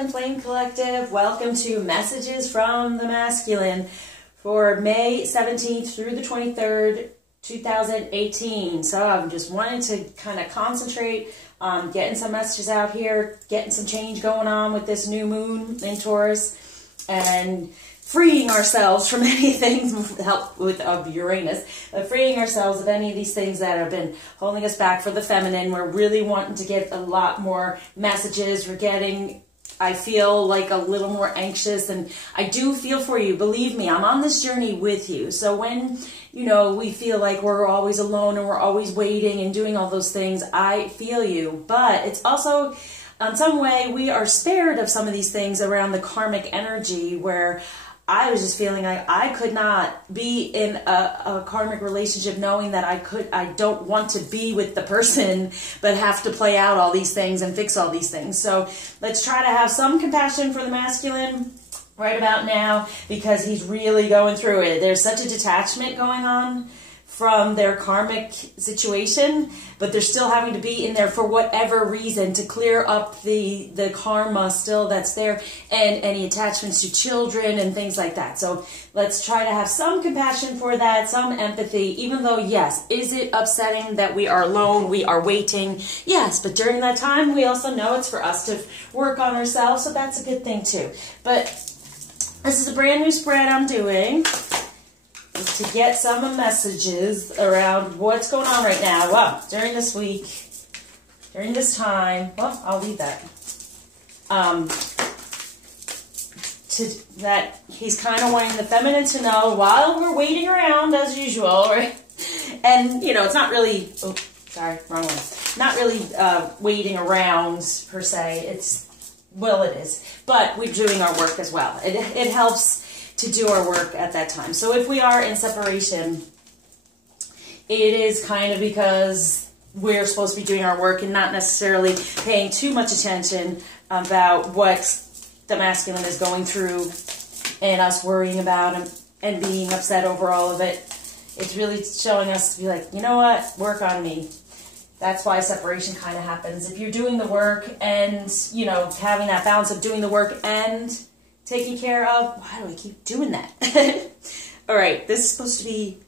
TwinFlame Collective. Welcome to Messages from the Masculine for May 17th through the 23rd, 2018. So I'm just wanting to kind of concentrate on getting some messages out here, getting some change going on with this new moon in Taurus, and freeing ourselves from anything with help of Uranus, freeing ourselves of any of these things that have been holding us back for the feminine. We're really wanting to get a lot more messages. We're getting, I feel like a little more anxious, and I do feel for you. Believe me, I'm on this journey with you. So when, you know, we feel like we're always alone and we're always waiting and doing all those things, I feel you. But it's also, in some way, we are spared of some of these things around the karmic energy where I was just feeling like I could not be in a karmic relationship knowing that I don't want to be with the person, but have to play out all these things and fix all these things. So let's try to have some compassion for the masculine right about now, because he's really going through it. There's such a detachment going on from their karmic situation, but they're still having to be in there for whatever reason to clear up the karma still that's there, and any attachments to children and things like that. So let's try to have some compassion for that, some empathy, even though, yes, is it upsetting that we are alone, we are waiting? Yes, but during that time, we also know it's for us to work on ourselves, so that's a good thing too. But this is a brand new spread I'm doing, to get some messages around what's going on right now. Well, during this week, during this time, well, I'll leave that. That he's kind of wanting the feminine to know while we're waiting around as usual, right? And, you know, it's not really, oh, sorry, wrong one. Not really waiting around per se. It's, well, it is. But we're doing our work as well. It helps to do our work at that time. So if we are in separation, it is kind of because we're supposed to be doing our work and not necessarily paying too much attention about what the masculine is going through and us worrying about him and being upset over all of it. It's really showing us to be like, you know what, work on me. That's why separation kind of happens. If you're doing the work and, you know, having that balance of doing the work and taking care of, why do I keep doing that? All right, this is supposed to be,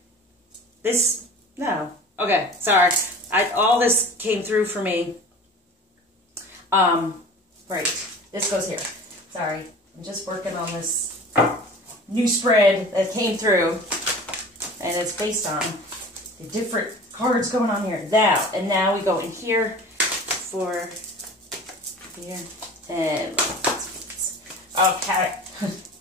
this, no. Okay, sorry. All this came through for me. Right, this goes here. Sorry, I'm just working on this new spread that came through, and it's based on the different cards going on here. Now we go in here for here, and okay.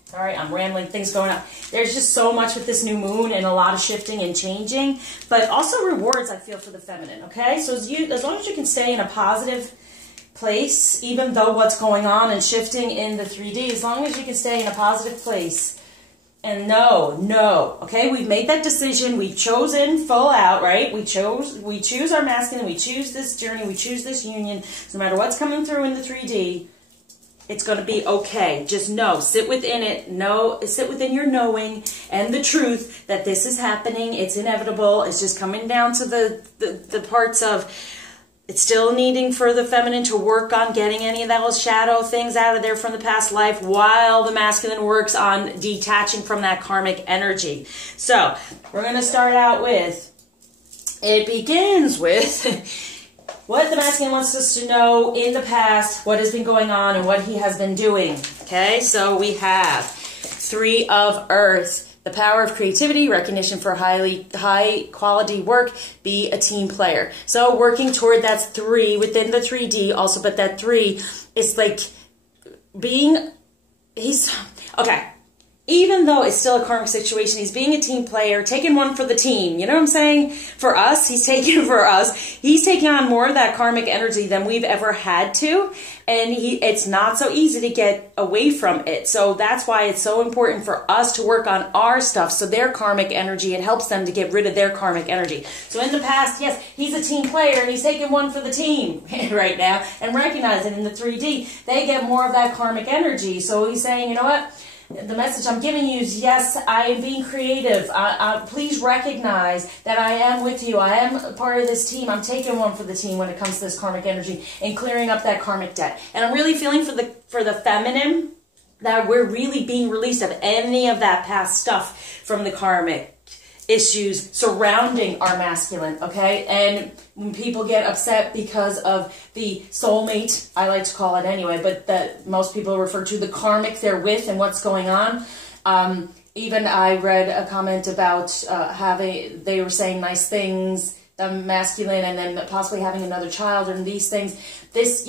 Sorry, I'm rambling, things going on. There's just so much with this new moon and a lot of shifting and changing, but also rewards, I feel, for the feminine, okay? So as long as you can stay in a positive place, even though what's going on and shifting in the 3D, as long as you can stay in a positive place and no, okay? We've made that decision. We've chosen full out, right? We choose our masculine. We choose this journey. We choose this union. So no matter what's coming through in the 3D, it's going to be okay. Just know, sit within it, sit within your knowing and the truth that this is happening. It's inevitable. It's just coming down to the parts of it's still needing for the feminine to work on getting any of those shadow things out of there from the past life while the masculine works on detaching from that karmic energy. So we're going to start out with, it begins with what the masculine wants us to know in the past, what has been going on, and what he has been doing. Okay, so we have 3 of Earth, the power of creativity, recognition for high quality work, be a team player. So working toward that 3 within the 3D also, but that 3 is like being, okay. Even though it's still a karmic situation, he's being a team player, taking one for the team. You know what I'm saying? For us, he's taking for us. He's taking on more of that karmic energy than we've ever had to. And it's not so easy to get away from it. So that's why it's so important for us to work on our stuff. So their karmic energy, it helps them to get rid of their karmic energy. So in the past, yes, he's a team player and he's taking one for the team right now. And recognize it in the 3D, they get more of that karmic energy. So he's saying, you know what? the message I'm giving you is, yes, I am being creative. Please recognize that I am with you. I am a part of this team. I'm taking one for the team when it comes to this karmic energy and clearing up that karmic debt. And I'm really feeling for the feminine that we're really being released of any of that past stuff from the karmic issues surrounding our masculine, okay? And when people get upset because of the soulmate, I like to call it anyway, but that most people refer to the karmic they're with and what's going on. Even I read a comment about they were saying nice things, masculine, and then possibly having another child and these things. This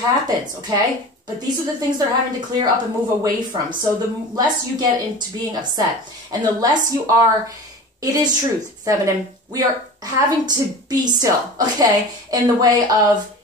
happens, okay? But these are the things they're having to clear up and move away from. So the less you get into being upset and the less you are, it is truth, feminine. We are having to be still, okay? In the way of,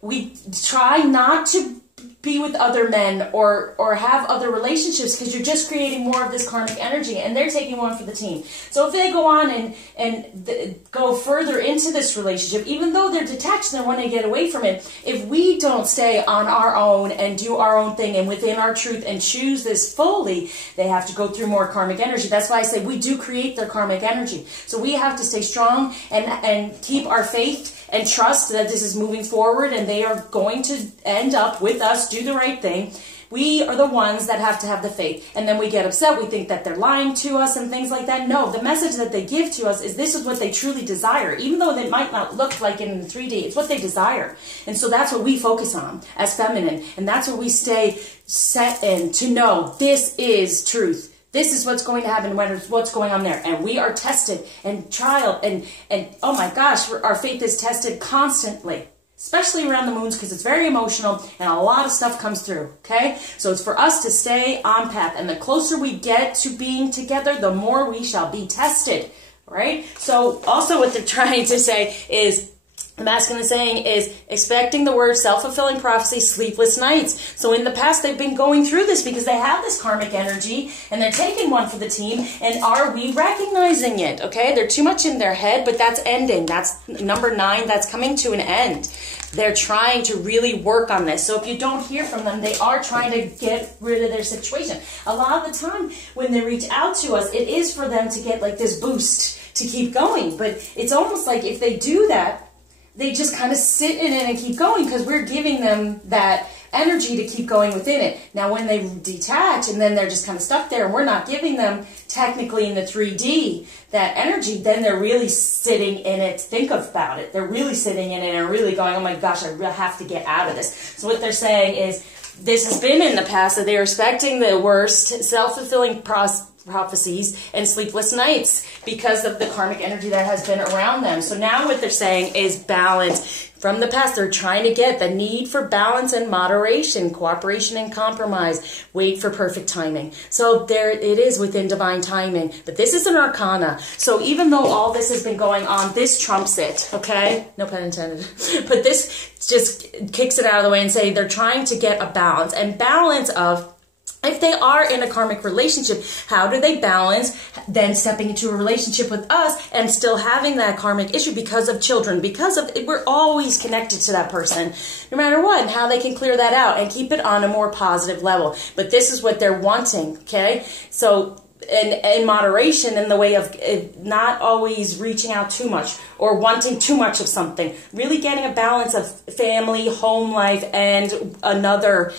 we try not to be with other men or have other relationships because you're just creating more of this karmic energy and they're taking one for the team. So if they go on and go further into this relationship, even though they're detached and they want to get away from it, if we don't stay on our own and do our own thing and within our truth and choose this fully, they have to go through more karmic energy. That's why I say we do create their karmic energy. So we have to stay strong and keep our faith and trust that this is moving forward and they are going to end up with us, do the right thing. We are the ones that have to have the faith. And then we get upset. We think that they're lying to us and things like that. No, the message that they give to us is this is what they truly desire. Even though they might not look like it in 3D, it's what they desire. And so that's what we focus on as feminine. And that's what we stay set in to know this is truth. This is what's going to happen, what's going on there. And we are tested and trialed and oh my gosh, our faith is tested constantly, especially around the moons because it's very emotional and a lot of stuff comes through, okay? So it's for us to stay on path. And the closer we get to being together, the more we shall be tested, right? So also what they're trying to say is, the masculine saying is expecting the word self-fulfilling prophecy, sleepless nights. So in the past, they've been going through this because they have this karmic energy and they're taking one for the team. And are we recognizing it? Okay, they're too much in their head, but that's ending. That's number 9. That's coming to an end. They're trying to really work on this. So if you don't hear from them, they are trying to get rid of their situation. A lot of the time when they reach out to us, it is for them to get like this boost to keep going. But it's almost like if they do that, they just kind of sit in it and keep going because we're giving them that energy to keep going within it. Now, when they detach and then they're just kind of stuck there and we're not giving them technically in the 3D that energy, then they're really sitting in it. Think about it. They're really sitting in it and really going, oh my gosh, I really have to get out of this. So what they're saying is this has been in the past that they're expecting the worst, self-fulfilling prophecies and sleepless nights because of the karmic energy that has been around them. So now what they're saying is balance. From the past, they're trying to get the need for balance and moderation, cooperation and compromise, wait for perfect timing. So there it is within divine timing. But this is an arcana. So even though all this has been going on, this trumps it, okay? No pun intended. But this just kicks it out of the way and say they're trying to get a balance. And balance of, if they are in a karmic relationship, how do they balance then stepping into a relationship with us and still having that karmic issue because of children, because of we're always connected to that person, no matter what, and how they can clear that out and keep it on a more positive level. But this is what they're wanting, okay? So in moderation, in the way of not always reaching out too much or wanting too much of something, really getting a balance of family, home life, and another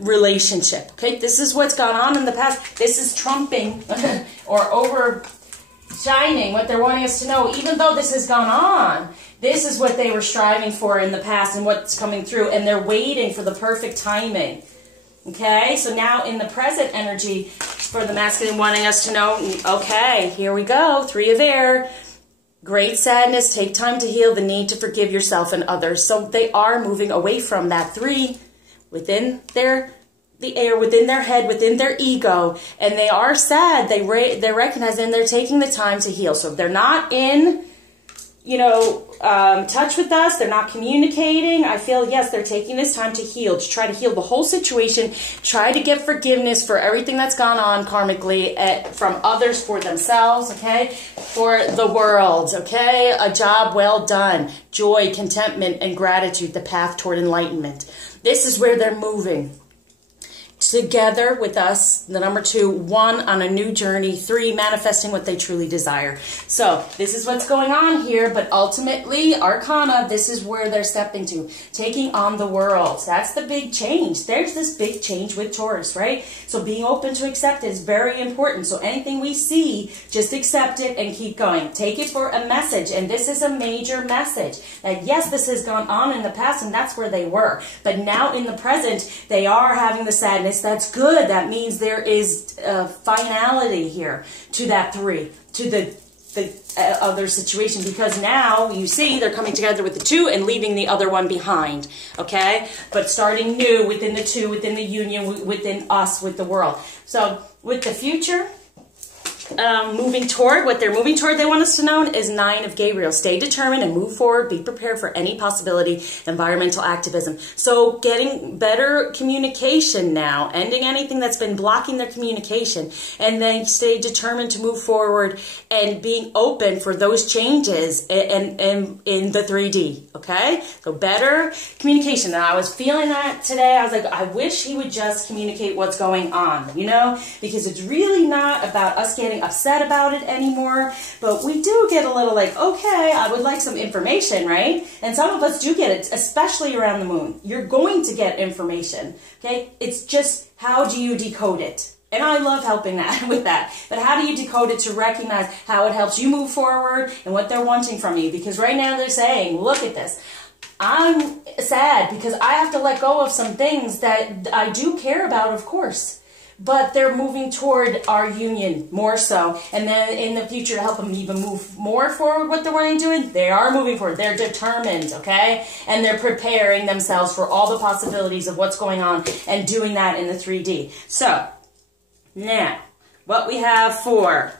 relationship. Okay, this is what's gone on in the past. This is trumping or overshining what they're wanting us to know. Even though this has gone on, this is what they were striving for in the past and what's coming through, and they're waiting for the perfect timing. Okay, so now in the present energy for the masculine wanting us to know, okay, here we go, 3 of air. Great sadness, take time to heal, the need to forgive yourself and others. So they are moving away from that 3 within the air, within their head, within their ego, and they are sad. They recognize and they're taking the time to heal. So if they're not in, touch with us, they're not communicating, I feel, yes, they're taking this time to heal, to try to heal the whole situation, try to get forgiveness for everything that's gone on karmically from others, for themselves, okay, for the world, okay, a job well done, joy, contentment, and gratitude, the path toward enlightenment. This is where they're moving. together with us. The number 2, 1, on a new journey. 3, manifesting what they truly desire. So this is what's going on here, but ultimately, Arcana, this is where they're stepping to, taking on the world. That's the big change. There's this big change with Taurus, right? So being open to accept is very important. So anything we see, just accept it and keep going. Take it for a message, and this is a major message. That yes, this has gone on in the past, and that's where they were. But now in the present, they are having the sadness. That's good. That means there is a finality here to that 3, to the other situation, because now you see they're coming together with the 2 and leaving the other one behind, okay? But starting new within the 2, within the union, within us, with the world. So with the future, moving toward, what they're moving toward, they want us to know, is 9 of Gabriel. Stay determined and move forward. Be prepared for any possibility. Environmental activism. So getting better communication now, ending anything that's been blocking their communication, and then stay determined to move forward and being open for those changes and in the 3D, okay? So better communication. Now, I was feeling that today. I was like, I wish he would just communicate what's going on, you know, because it's really not about us getting upset about it anymore, but we do get a little like, okay, I would like some information, right? And some of us do get it, especially around the moon. You're going to get information, okay? It's just, how do you decode it? And I love helping that with that. But how do you decode it to recognize how it helps you move forward and what they're wanting from you? Because right now they're saying, look at this. I'm sad because I have to let go of some things that I do care about, of course. But they're moving toward our union more so. And then in the future, to help them even move more forward what they're wanting to do, they are moving forward. They're determined, okay? And they're preparing themselves for all the possibilities of what's going on and doing that in the 3D. So, now, what we have for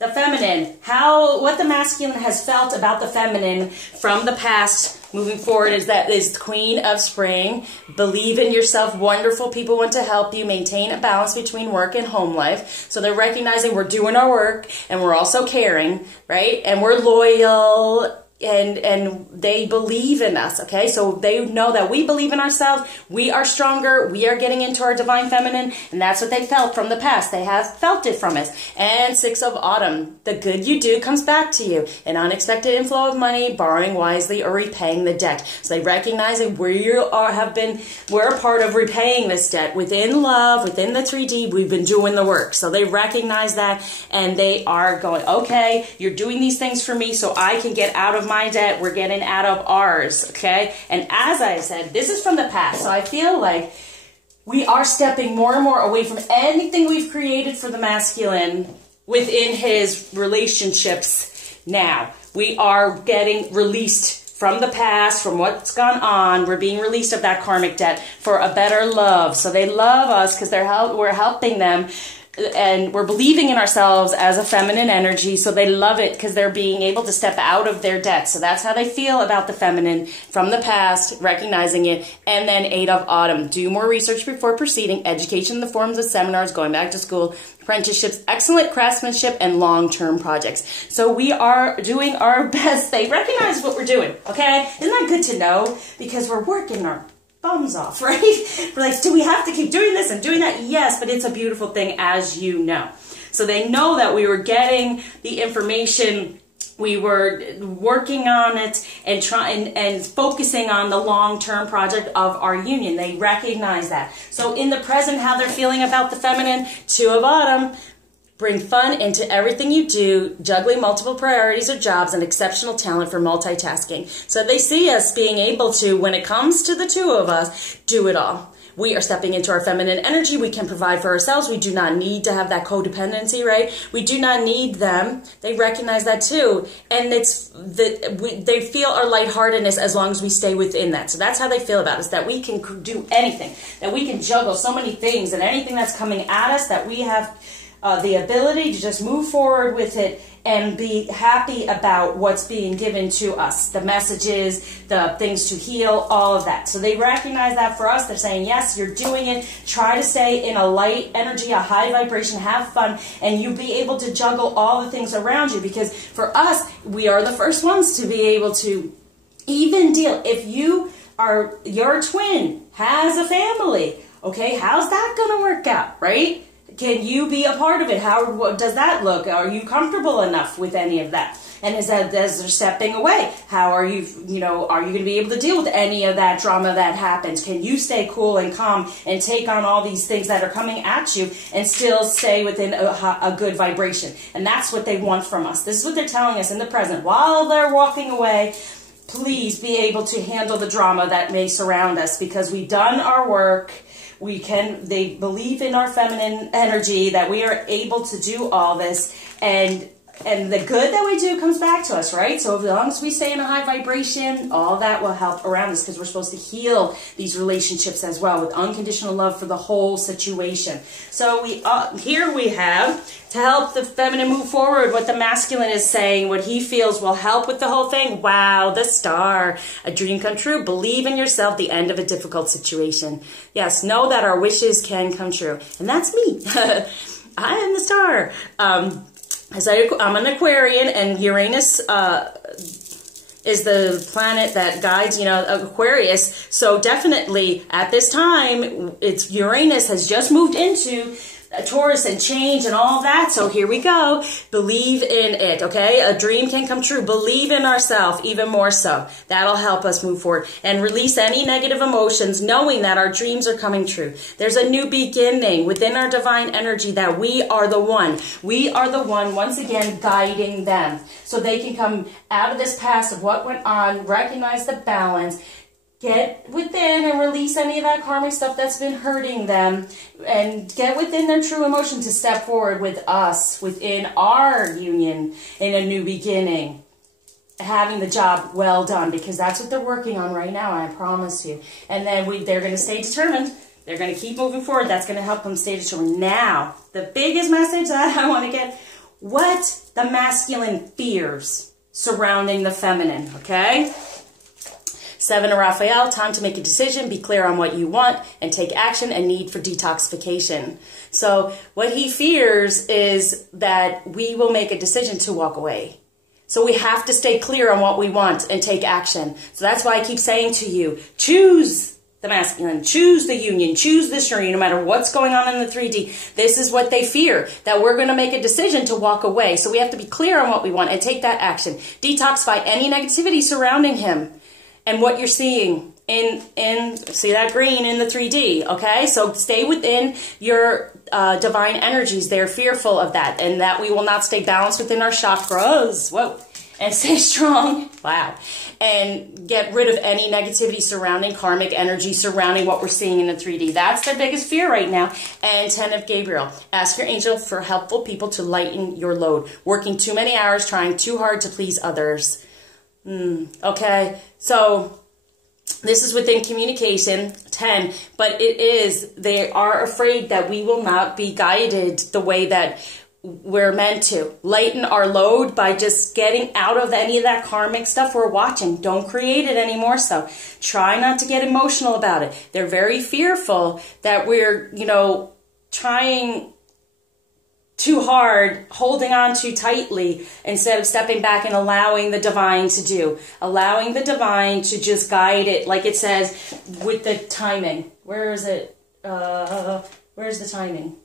the feminine, what the masculine has felt about the feminine from the past moving forward is that is Queen of Spring. Believe in yourself. Wonderful people want to help you maintain a balance between work and home life. So they're recognizing we're doing our work and we're also caring, right? And we're loyal. And they believe in us, okay? So they know that we believe in ourselves. We are stronger. We are getting into our divine feminine. And that's what they felt from the past. They have felt it from us. And 6 of Autumn. The good you do comes back to you. An unexpected inflow of money, borrowing wisely, or repaying the debt. So they recognize that we're a part of repaying this debt. Within love, within the 3D, we've been doing the work. So they recognize that. And they are going, okay, you're doing these things for me so I can get out of my debt, we're getting out of ours, okay? And as I said, this is from the past, so I feel like we are stepping more and more away from anything we've created for the masculine within his relationships now. We are getting released from the past, from what's gone on. We're being released of that karmic debt for a better love. So they love us because we're helping them. And we're believing in ourselves as a feminine energy, so they love it because they're being able to step out of their debt. So that's how they feel about the feminine from the past, recognizing it. And then 8 of Autumn. Do more research before proceeding. Education in the forms of seminars, going back to school, apprenticeships, excellent craftsmanship, and long-term projects. So we are doing our best. They recognize what we're doing, okay? Isn't that good to know? Because we're working our bums off, right? We're like, do we have to keep doing this and doing that? Yes, but it's a beautiful thing, as you know. So they know that we were getting the information, we were working on it and trying and focusing on the long-term project of our union. They recognize that. So in the present, how they're feeling about the feminine, 2 of Autumn. Bring fun into everything you do, juggling multiple priorities or jobs, and exceptional talent for multitasking. So they see us being able to, when it comes to the 2 of us, do it all. We are stepping into our feminine energy. We can provide for ourselves. We do not need to have that codependency, right? We do not need them. They recognize that too. And they feel our lightheartedness as long as we stay within that. So that's how they feel about us, that we can do anything, that we can juggle so many things, and anything that's coming at us, that we have the ability to just move forward with it and be happy about what's being given to us. The messages, the things to heal, all of that. So they recognize that for us. They're saying, yes, you're doing it. Try to stay in a light energy, a high vibration, have fun, and you'll be able to juggle all the things around you. Because for us, we are the first ones to be able to even deal. If your twin has a family, Okay, how's that going to work out, right? Can you be a part of it? What does that look? Are you comfortable enough with any of that? And as they're stepping away, how are you, are you going to be able to deal with any of that drama that happens? Can you stay cool and calm and take on all these things that are coming at you and still stay within a good vibration? And that's what they want from us. This is what they're telling us in the present. While they're walking away, please be able to handle the drama that may surround us, because we've done our work. They believe in our feminine energy, that we are able to do all this, and the good that we do comes back to us, right? So as long as we stay in a high vibration, all that will help around us, because we're supposed to heal these relationships as well with unconditional love for the whole situation. So here we have, to help the feminine move forward, what the masculine is saying, what he feels will help with the whole thing. Wow, the star, a dream come true. Believe in yourself, the end of a difficult situation. Yes, know that our wishes can come true. And that's me. I am the star. I'm an Aquarian, and Uranus is the planet that guides, Aquarius. So definitely at this time, Uranus has just moved into Taurus and change and all that. So here we go. Believe in it, okay? A dream can come true. Believe in ourselves even more so. That'll help us move forward and release any negative emotions, knowing that our dreams are coming true. There's a new beginning within our divine energy, that we are the one. We are the one, once again, guiding them so they can come out of this past of what went on, recognize the balance, get within and release any of that karmic stuff that's been hurting them, and get within their true emotion to step forward with us within our union in a new beginning, having the job well done, because that's what they're working on right now, I promise you. And then they're going to stay determined. They're going to keep moving forward. That's going to help them stay determined. Now, the biggest message that I want to get, what the masculine fears surrounding the feminine, okay? 7 of Raphael, time to make a decision, be clear on what you want, and take action, and need for detoxification. So what he fears is that we will make a decision to walk away. So we have to stay clear on what we want and take action. So that's why I keep saying to you, choose the masculine, choose the union, choose this journey, no matter what's going on in the 3D. This is what they fear, that we're going to make a decision to walk away. So we have to be clear on what we want and take that action. Detoxify any negativity surrounding him. And what you're seeing see that green in the 3D, okay? So stay within your divine energies. They're fearful of that, and that we will not stay balanced within our chakras. Whoa. And stay strong. Wow. And get rid of any negativity surrounding karmic energy, surrounding what we're seeing in the 3D. That's their biggest fear right now. And 10 of Gabriel. Ask your angel for helpful people to lighten your load. Working too many hours, trying too hard to please others. Okay, so this is within communication, 10, but they are afraid that we will not be guided the way that we're meant to. Lighten our load by just getting out of any of that karmic stuff we're watching. Don't create it anymore. So try not to get emotional about it. They're very fearful that we're, trying too hard, holding on too tightly, instead of stepping back and allowing the divine to do. Allowing the divine to just guide it, like it says, with the timing. Where is it? Where's the timing?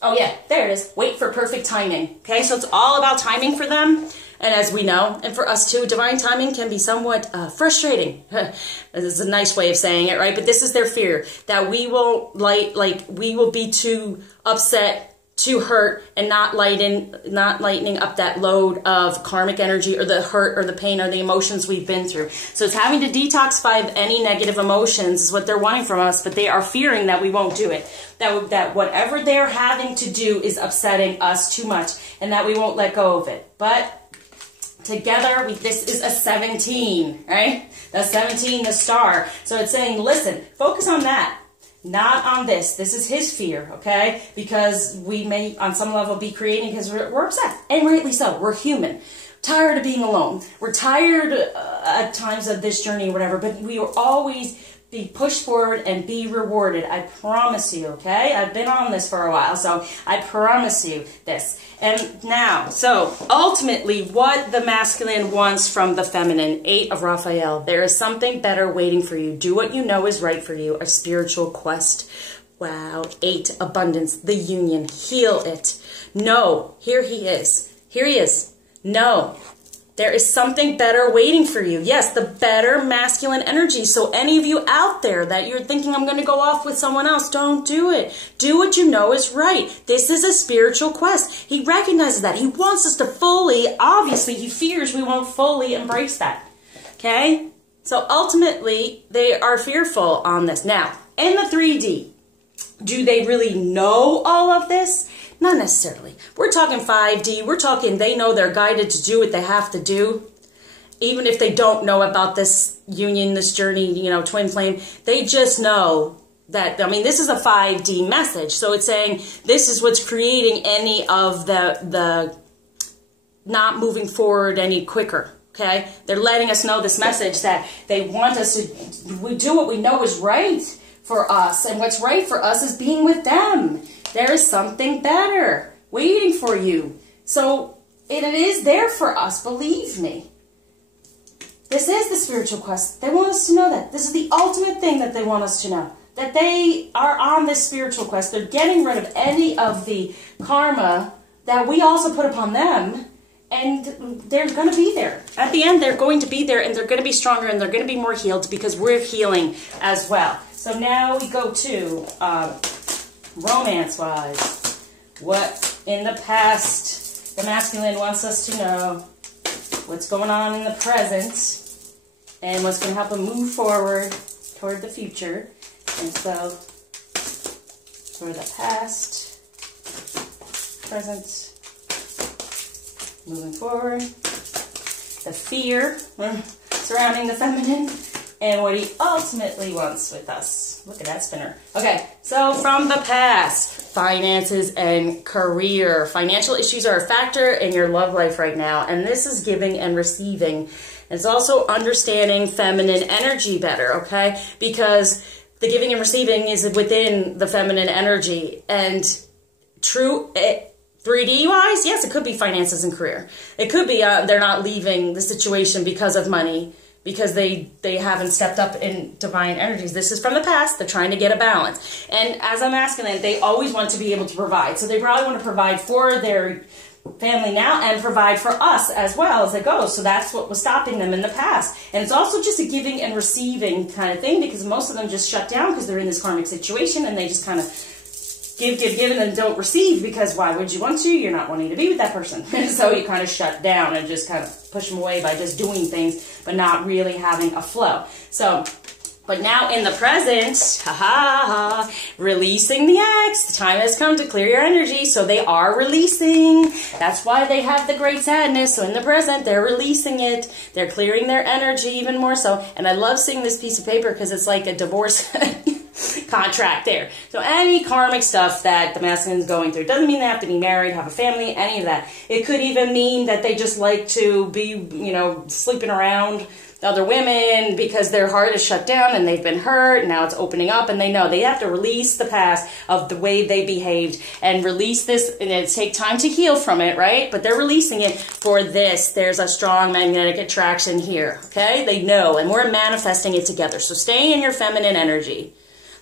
Oh yeah, there it is. Wait for perfect timing. Okay, so it's all about timing for them. And as we know, and for us too, divine timing can be somewhat frustrating. This is a nice way of saying it, right? But this is their fear, that we will we will be too upset, too hurt, and not lightening up that load of karmic energy, or the hurt or the pain or the emotions we've been through. So it's having to detoxify any negative emotions is what they're wanting from us, but they are fearing that we won't do it. That whatever they're having to do is upsetting us too much, and that we won't let go of it. But together, this is a 17, right? The 17, the star. So it's saying, listen, focus on that, not on this. This is his fear, okay? Because we may, on some level, be creating, because we're upset. And rightly so. We're human. Tired of being alone. We're tired at times of this journey or whatever, but we are always be pushed forward and be rewarded. I promise you, okay? I've been on this for a while, so I promise you this. And now, so ultimately, what the masculine wants from the feminine, 8 of Raphael, there is something better waiting for you. Do what you know is right for you, a spiritual quest. Wow, 8, abundance, the union, heal it. No, here he is. Here he is. No. There is something better waiting for you. Yes, the better masculine energy. So any of you out there that you're thinking, I'm going to go off with someone else, don't do it. Do what you know is right. This is a spiritual quest. He recognizes that. He wants us to fully, obviously, he fears we won't fully embrace that. Okay? So ultimately, they are fearful on this. Now, in the 3D, do they really know all of this? Not necessarily. We're talking 5D. We're talking they know they're guided to do what they have to do. Even if they don't know about this union, this journey, you know, twin flame, they just know that, I mean, this is a 5D message. So it's saying this is what's creating any of the not moving forward any quicker. Okay? They're letting us know this message that they want us to do what we know is right for us. And what's right for us is being with them. There is something better waiting for you. So it is there for us, believe me. This is the spiritual quest. They want us to know that. This is the ultimate thing that they want us to know. That they are on this spiritual quest. They're getting rid of any of the karma that we also put upon them. And they're going to be there. At the end, they're going to be there, and they're going to be stronger, and they're going to be more healed because we're healing as well. So now we go to romance-wise. What in the past the masculine wants us to know. What's going on in the present. And what's going to help them move forward toward the future. And so, for the past, present, moving forward, the fear surrounding the feminine, and what he ultimately wants with us. Look at that spinner. Okay, so from the past, finances and career. Financial issues are a factor in your love life right now, and this is giving and receiving. It's also understanding feminine energy better, okay? Because the giving and receiving is within the feminine energy, and true 3D wise, yes, it could be finances and career. It could be they're not leaving the situation because of money, because they haven't stepped up in divine energies. This is from the past. They're trying to get a balance. And as a masculine, they always want to be able to provide. So they probably want to provide for their family now and provide for us as well as it goes. So that's what was stopping them in the past. And it's also just a giving and receiving kind of thing, because most of them just shut down because they're in this karmic situation and they just kind of give, and then don't receive, because why would you want to? You're not wanting to be with that person. So you kind of shut down and just kind of push them away by just doing things, but not really having a flow. So, but now in the present, releasing the ex. The time has come to clear your energy, so they are releasing. That's why they have the great sadness. So in the present, they're releasing it. They're clearing their energy even more so. And I love seeing this piece of paper because it's like a divorce contract there. So any karmic stuff that the masculine is going through, doesn't mean they have to be married, have a family, any of that. It could even mean that they just like to be, you know, sleeping around other women because their heart is shut down and they've been hurt, and now it's opening up, and they know they have to release the past of the way they behaved and release this, and it take time to heal from it, right? But they're releasing it for this. There's a strong magnetic attraction here, okay? They know, and we're manifesting it together. So stay in your feminine energy.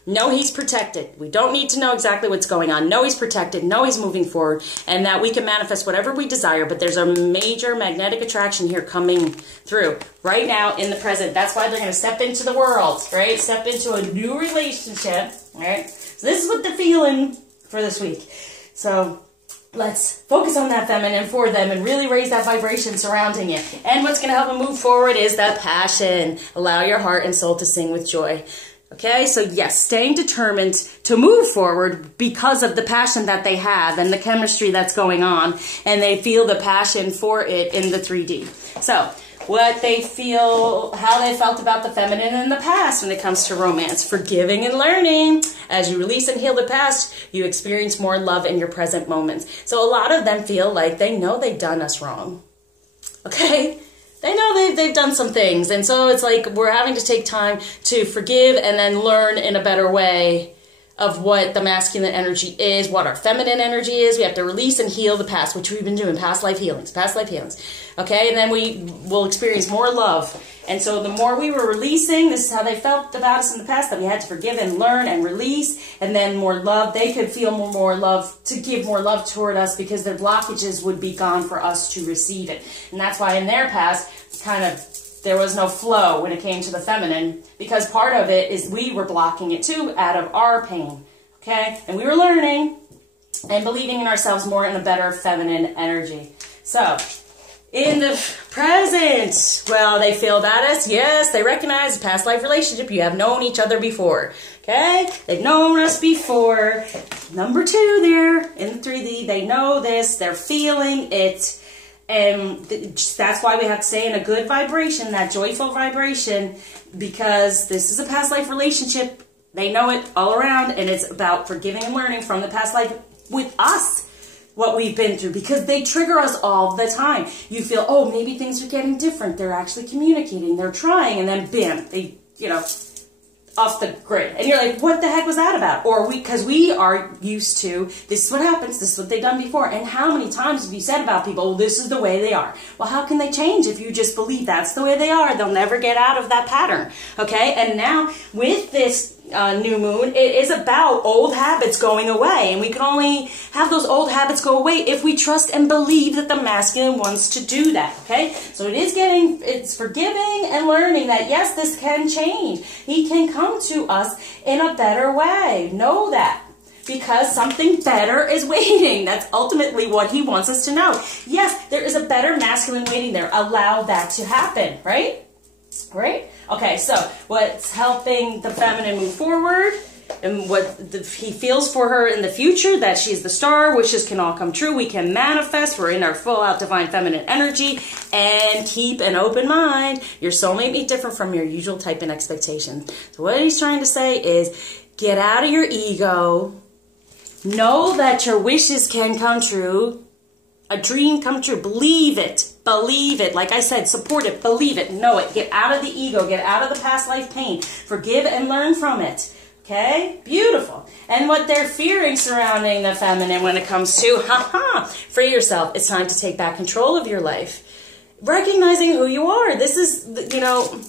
Know he's protected. We don't need to know exactly what's going on. Know he's protected. Know he's moving forward, and that we can manifest whatever we desire. But there's a major magnetic attraction here coming through right now in the present. That's why they're going to step into the world, right? Step into a new relationship, right? So this is what they're feeling for this week. So let's focus on that feminine for them and really raise that vibration surrounding it. And what's going to help them move forward is that passion. Allow your heart and soul to sing with joy. Okay, so yes, staying determined to move forward because of the passion that they have and the chemistry that's going on, and they feel the passion for it in the 3D. So, what they feel, how they felt about the feminine in the past when it comes to romance. Forgiving and learning. As you release and heal the past, you experience more love in your present moments. So a lot of them feel like they know they've done us wrong. Okay? They know they've done some things. And so it's like we're having to take time to forgive and then learn in a better way of what the masculine energy is, what our feminine energy is. We have to release and heal the past, which we've been doing, past life healings. Okay, and then we will experience more love. And so the more we were releasing, this is how they felt about us in the past, that we had to forgive and learn and release, and then more love. They could feel more love, to give more love toward us, because their blockages would be gone for us to receive it. And that's why in their past, kind of, there was no flow when it came to the feminine, because part of it is we were blocking it too out of our pain, okay? And we were learning and believing in ourselves more in a better feminine energy. So, in the present, well, they failed at us. Yes, they recognize a past life relationship. You have known each other before, okay? They've known us before. Number 2 there in the 3D, they know this. They're feeling it. And that's why we have to stay in a good vibration, that joyful vibration, because this is a past life relationship. They know it all around, and it's about forgiving and learning from the past life with us, what we've been through, because they trigger us all the time. You feel, oh, maybe things are getting different. They're actually communicating. They're trying, and then bam, they, you know, off the grid. And you're like, what the heck was that about? Or because we are used to, this is what happens, this is what they've done before. And how many times have you said about people, oh, this is the way they are? Well, how can they change if you just believe that's the way they are? They'll never get out of that pattern. Okay? And now with this new moon, it is about old habits going away. And we can only have those old habits go away if we trust and believe that the masculine wants to do that. Okay? So it's forgiving and learning that, yes, this can change. He can come to us in a better way. Know that. Because something better is waiting. That's ultimately what he wants us to know. Yes, there is a better masculine waiting there. Allow that to happen, right? Right? Okay, so what's helping the feminine move forward, and what he feels for her in the future, that she's the star, wishes can all come true, we can manifest, we're in our full out divine feminine energy, and keep an open mind. Your soulmate may differ from your usual type and expectations. So what he's trying to say is, get out of your ego, know that your wishes can come true, a dream come true, believe it. Believe it. Like I said, support it, believe it, know it. Get out of the ego, get out of the past life pain. Forgive and learn from it. Okay? Beautiful. And what they're fearing surrounding the feminine when it comes to, free yourself. It's time to take back control of your life. Recognizing who you are. This is, you know,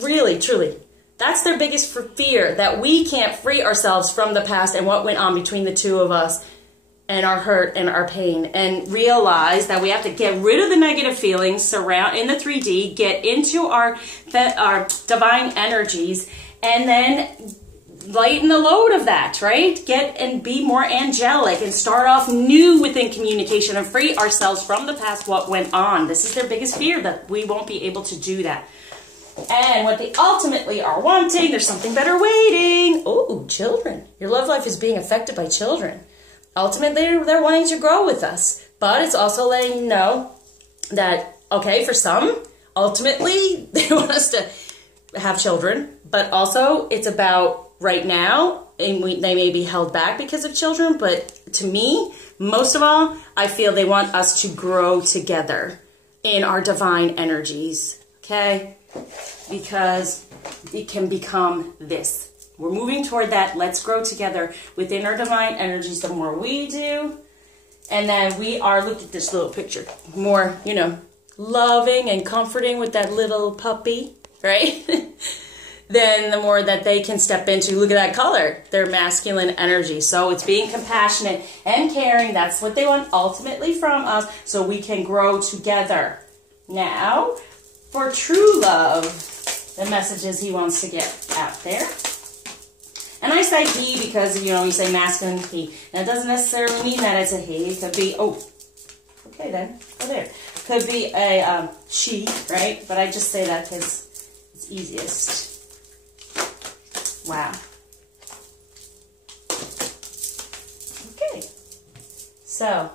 really, truly, that's their biggest fear, that we can't free ourselves from the past and what went on between the two of us, and our hurt and our pain, and realize that we have to get rid of the negative feelings, surround in the 3D, get into our divine energies, and then lighten the load of that, right? Get and be more angelic and start off new within communication and free ourselves from the past, what went on. This is their biggest fear, that we won't be able to do that. And what they ultimately are wanting, there's something better waiting. Oh, children. Your love life is being affected by children. Ultimately, they're wanting to grow with us. But it's also letting you know that, okay, for some, ultimately, they want us to have children. But also, it's about right now, and they may be held back because of children. But to me, most of all, I feel they want us to grow together in our divine energies. Okay? Because it can become this. We're moving toward that. Let's grow together within our divine energies. The more we do, and then we are, look at this little picture, more, you know, loving and comforting with that little puppy, right? Then the more that they can step into, look at that color, their masculine energy. So it's being compassionate and caring. That's what they want ultimately from us, so we can grow together. Now, for true love, the messages he wants to get out there. And I say he because, you know, you say masculine, he. And it doesn't necessarily mean that it's a he. It could be, oh, okay then, go there. Could be a she, right? But I just say that because it's easiest. Wow. Okay. So,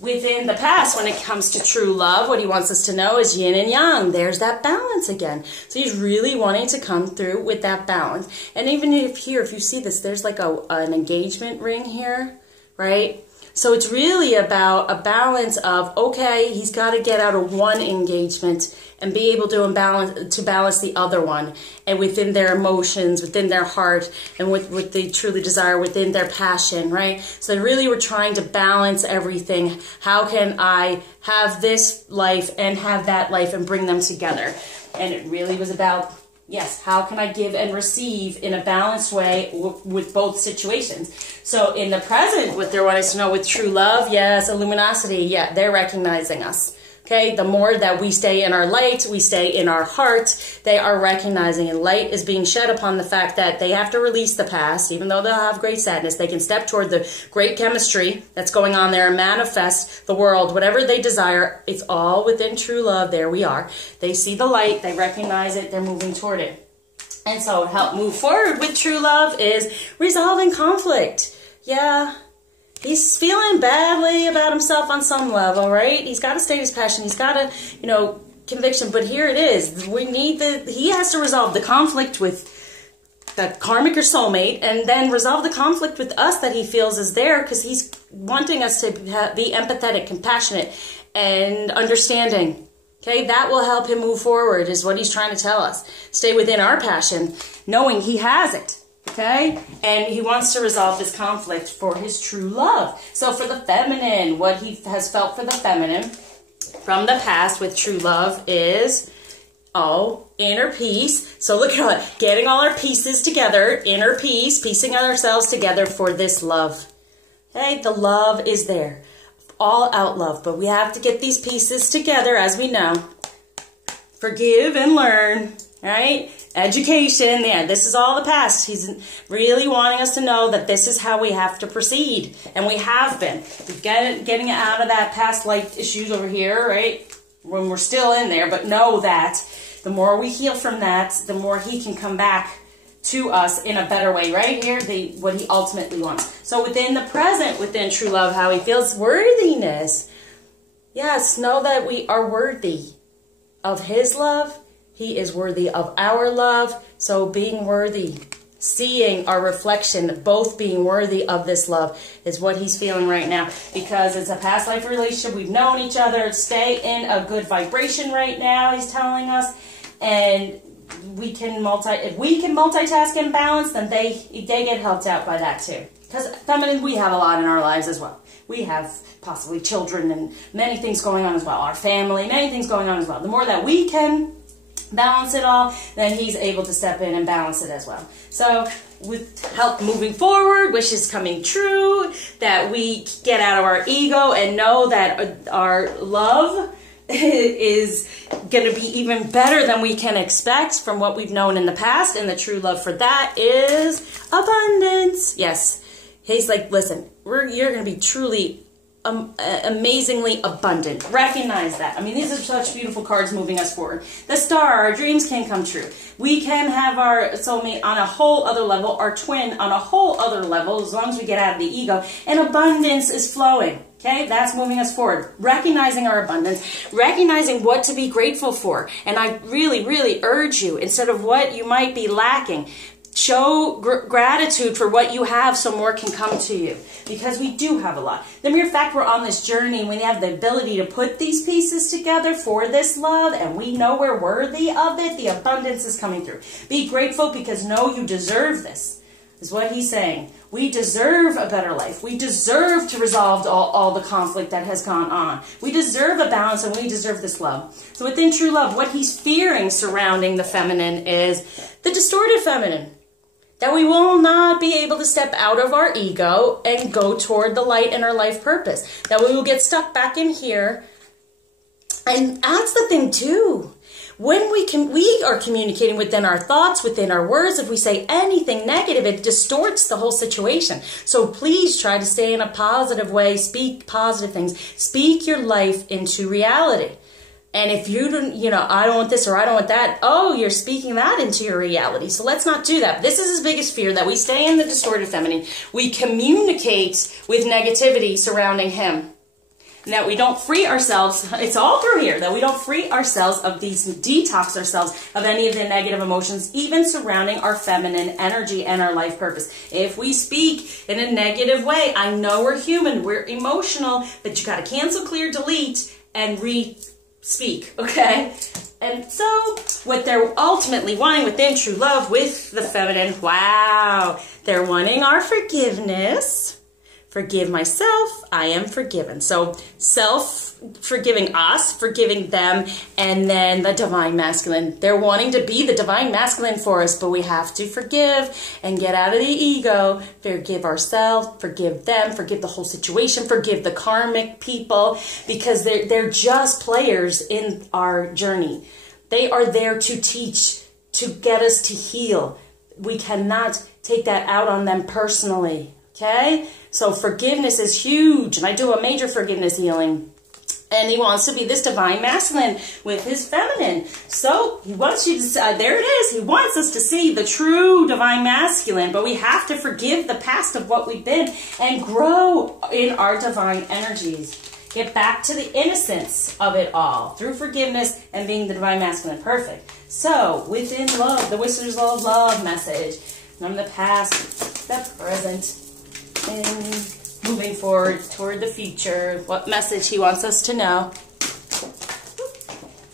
within the past, when it comes to true love, what he wants us to know is yin and yang. There's that balance again. So he's really wanting to come through with that balance. And even if here, if you see this, there's like an engagement ring here, right? So it's really about a balance of, okay, he's got to get out of one engagement and be able to balance the other one, and within their emotions, within their heart, and what they truly desire, within their passion, right? So really we're trying to balance everything. How can I have this life and have that life and bring them together? And it really was about, yes, how can I give and receive in a balanced way with both situations? So in the present, what they're wanting to know with true love, yes, luminosity, yeah, they're recognizing us. Okay, the more that we stay in our light, we stay in our heart, they are recognizing, and light is being shed upon the fact that they have to release the past. Even though they'll have great sadness, they can step toward the great chemistry that's going on there and manifest the world, whatever they desire. It's all within true love. There we are. They see the light, they recognize it, they're moving toward it. And so help move forward with true love is resolving conflict. Yeah. He's feeling badly about himself on some level, right? He's got to state his passion. He's got to, conviction. But here it is. He has to resolve the conflict with the karmic or soulmate, and then resolve the conflict with us that he feels is there, because he's wanting us to be empathetic, compassionate, and understanding. Okay, that will help him move forward, is what he's trying to tell us. Stay within our passion, knowing he has it. Okay, and he wants to resolve this conflict for his true love. So for the feminine, what he has felt for the feminine from the past with true love is, inner peace. So look at it, getting all our pieces together, inner peace, piecing ourselves together for this love. Okay, the love is there, all out love, but we have to get these pieces together, as we know. Forgive and learn, right? Education, yeah, this is all the past. He's really wanting us to know that this is how we have to proceed. And we have been. Getting out of that past life issues over here, right? When we're still in there, but know that the more we heal from that, the more he can come back to us in a better way, right? Here, what he ultimately wants. So within the present, within true love, how he feels worthiness. Yes, know that we are worthy of his love. He is worthy of our love. So being worthy, seeing our reflection, both being worthy of this love is what he's feeling right now. Because it's a past life relationship. We've known each other. Stay in a good vibration right now, he's telling us. And we can if we can multitask and balance, then they get helped out by that too. Because feminine, we have a lot in our lives as well. We have possibly children and many things going on as well. Our family, many things going on as well. The more that we can balance it all, then he's able to step in and balance it as well. So with help moving forward, wishes coming true, that we get out of our ego and know that our love is going to be even better than we can expect from what we've known in the past. And the true love for that is abundance. Yes. He's like, listen, you're going to be truly amazingly abundant. Recognize that. I mean, these are such beautiful cards moving us forward. The star, our dreams can come true. We can have our soulmate on a whole other level, our twin on a whole other level, as long as we get out of the ego. And abundance is flowing. Okay, that's moving us forward. Recognizing our abundance, recognizing what to be grateful for. And I really, really urge you, instead of what you might be lacking, show gratitude for what you have so more can come to you. Because we do have a lot. The mere fact we're on this journey and we have the ability to put these pieces together for this love, and we know we're worthy of it, the abundance is coming through. Be grateful because know you deserve this, is what he's saying. We deserve a better life. We deserve to resolve all the conflict that has gone on. We deserve a balance, and we deserve this love. So within true love, what he's fearing surrounding the feminine is the distorted feminine. That we will not be able to step out of our ego and go toward the light and our life purpose. That we will get stuck back in here. And that's the thing too. When we are communicating within our thoughts, within our words, if we say anything negative, it distorts the whole situation. So please try to stay in a positive way, speak positive things, speak your life into reality. And if you don't, I don't want this or I don't want that, you're speaking that into your reality. So let's not do that. This is his biggest fear, that we stay in the distorted feminine. We communicate with negativity surrounding him. And that we don't free ourselves, it's all through here, that we don't free ourselves of these, detox ourselves of any of the negative emotions, even surrounding our feminine energy and our life purpose. If we speak in a negative way, I know we're human, we're emotional, but you got to cancel, clear, delete, and re-speak, okay? And so, what they're ultimately wanting within true love with the feminine, wow, they're wanting our forgiveness. Forgive myself, I am forgiven. So self-forgiving us, forgiving them, and then the divine masculine. They're wanting to be the divine masculine for us, but we have to forgive and get out of the ego. Forgive ourselves, forgive them, forgive the whole situation, forgive the karmic people, because they're just players in our journey. They are there to teach, to get us to heal. We cannot take that out on them personally, okay? So forgiveness is huge, and I do a major forgiveness healing. And he wants to be this divine masculine with his feminine. So he wants you to, there it is, he wants us to see the true divine masculine, but we have to forgive the past of what we've been and grow in our divine energies. Get back to the innocence of it all through forgiveness and being the divine masculine. Perfect. So within love, the Whispers of Love message from the past, the present, and moving forward toward the future, what message he wants us to know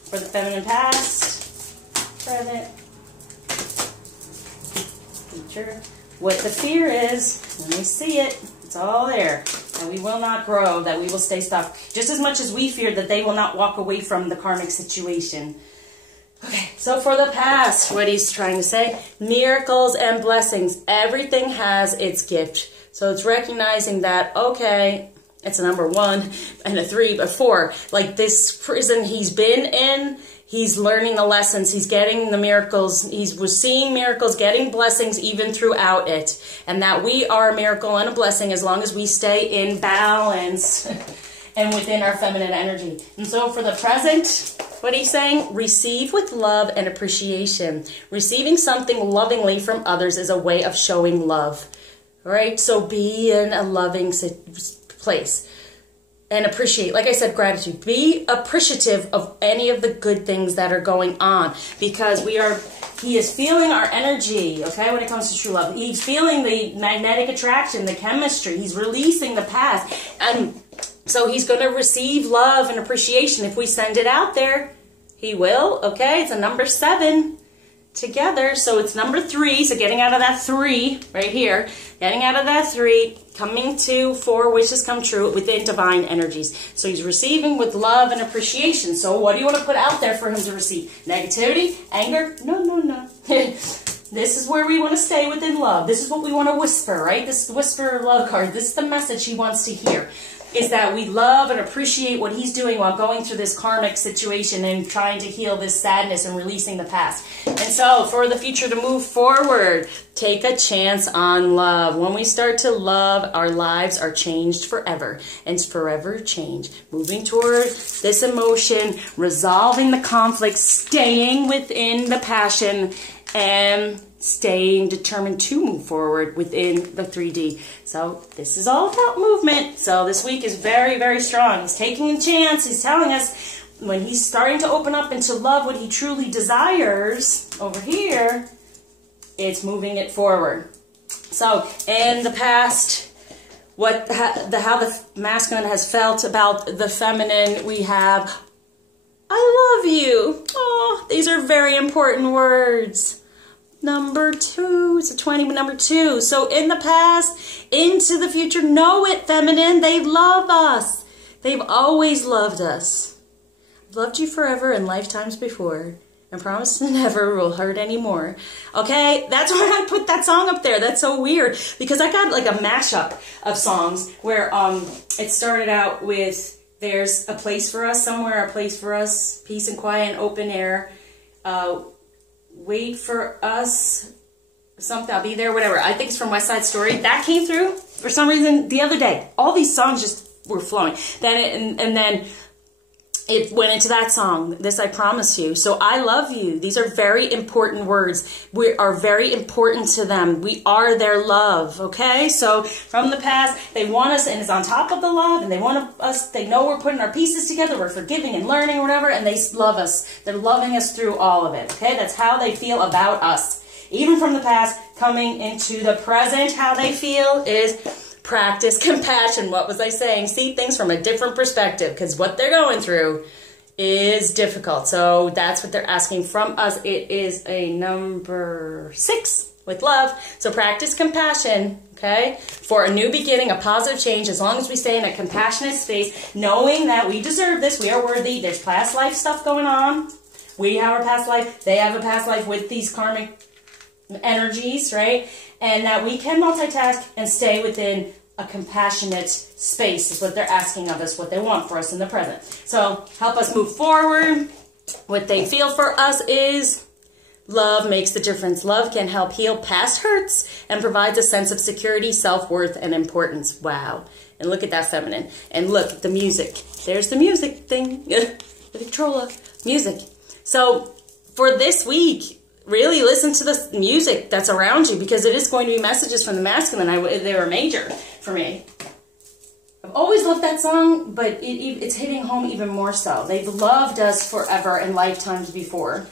for the feminine past, present, future, what the fear is when we see it. It's all there, that we will not grow, that we will stay stuck, just as much as we fear that they will not walk away from the karmic situation. Okay, so for the past, what he's trying to say, miracles and blessings, everything has its gift. So it's recognizing that, okay, it's a number 1 and a 3, a 4. Like this prison he's been in, he's learning the lessons, he's getting the miracles, was seeing miracles, getting blessings even throughout it. And that we are a miracle and a blessing as long as we stay in balance and within our feminine energy. And so for the present, what he's saying, receive with love and appreciation. Receiving something lovingly from others is a way of showing love. Right? So be in a loving place and appreciate, like I said, gratitude. Be appreciative of any of the good things that are going on, because he is feeling our energy, okay, when it comes to true love. He's feeling the magnetic attraction, the chemistry. He's releasing the past. And so he's going to receive love and appreciation if we send it out there. He will, okay? It's a number 7. Together, so it's number 3, so getting out of that 3 right here, getting out of that 3, coming to 4 wishes come true within divine energies. So he's receiving with love and appreciation. So what do you want to put out there for him to receive? Negativity? Anger? No, no, no. This is where we want to stay within love. This is what we want to whisper, right? This is the Whisper of Love card. This is the message he wants to hear. Is that we love and appreciate what he's doing while going through this karmic situation and trying to heal this sadness and releasing the past. And so for the future to move forward, take a chance on love. When we start to love, our lives are changed forever. And it's forever change. Moving toward this emotion, resolving the conflict, staying within the passion, and staying determined to move forward within the 3D. So this is all about movement. So this week is very, very strong. He's taking a chance. He's telling us when he's starting to open up into love what he truly desires over here, it's moving it forward. So in the past, how the masculine has felt about the feminine, we have, I love you. Oh, these are very important words. Number 2, it's a 20, but number 2. So in the past, into the future, know it, feminine. They love us. They've always loved us. I've loved you forever and lifetimes before, and promise to never will hurt anymore. Okay, that's why I put that song up there. That's so weird, because I got like a mashup of songs where it started out with there's a place for us somewhere, a place for us, peace and quiet and open air. Wait for us, something, I'll be there, whatever. I think it's from West Side Story. That came through for some reason the other day. All these songs just were flowing. Then it went into that song, This I Promise You. So I love you. These are very important words. We are very important to them. We are their love, okay? So from the past, they want us, and it's on top of the love, and they want us, they know we're putting our pieces together, we're forgiving and learning or whatever, and they love us. They're loving us through all of it, okay? That's how they feel about us. Even from the past, coming into the present, how they feel is practice compassion. What was I saying? See things from a different perspective, because what they're going through is difficult. So that's what they're asking from us. It is a number 6 with love. So practice compassion, okay? For a new beginning, a positive change, as long as we stay in a compassionate space, knowing that we deserve this, we are worthy. There's past life stuff going on. We have our past life. They have a past life with these karmic energies, right? And that we can multitask and stay within a compassionate space is what they're asking of us, what they want for us in the present. So help us move forward. What they feel for us is love makes the difference. Love can help heal past hurts and provides a sense of security, self-worth, and importance. Wow. And look at that feminine. And look at the music. There's the music thing. The Victrola. Music. So for this week, really listen to the music that's around you, because it is going to be messages from the masculine. They were major for me. I've always loved that song, but it's hitting home even more so. They've loved us forever and lifetimes before.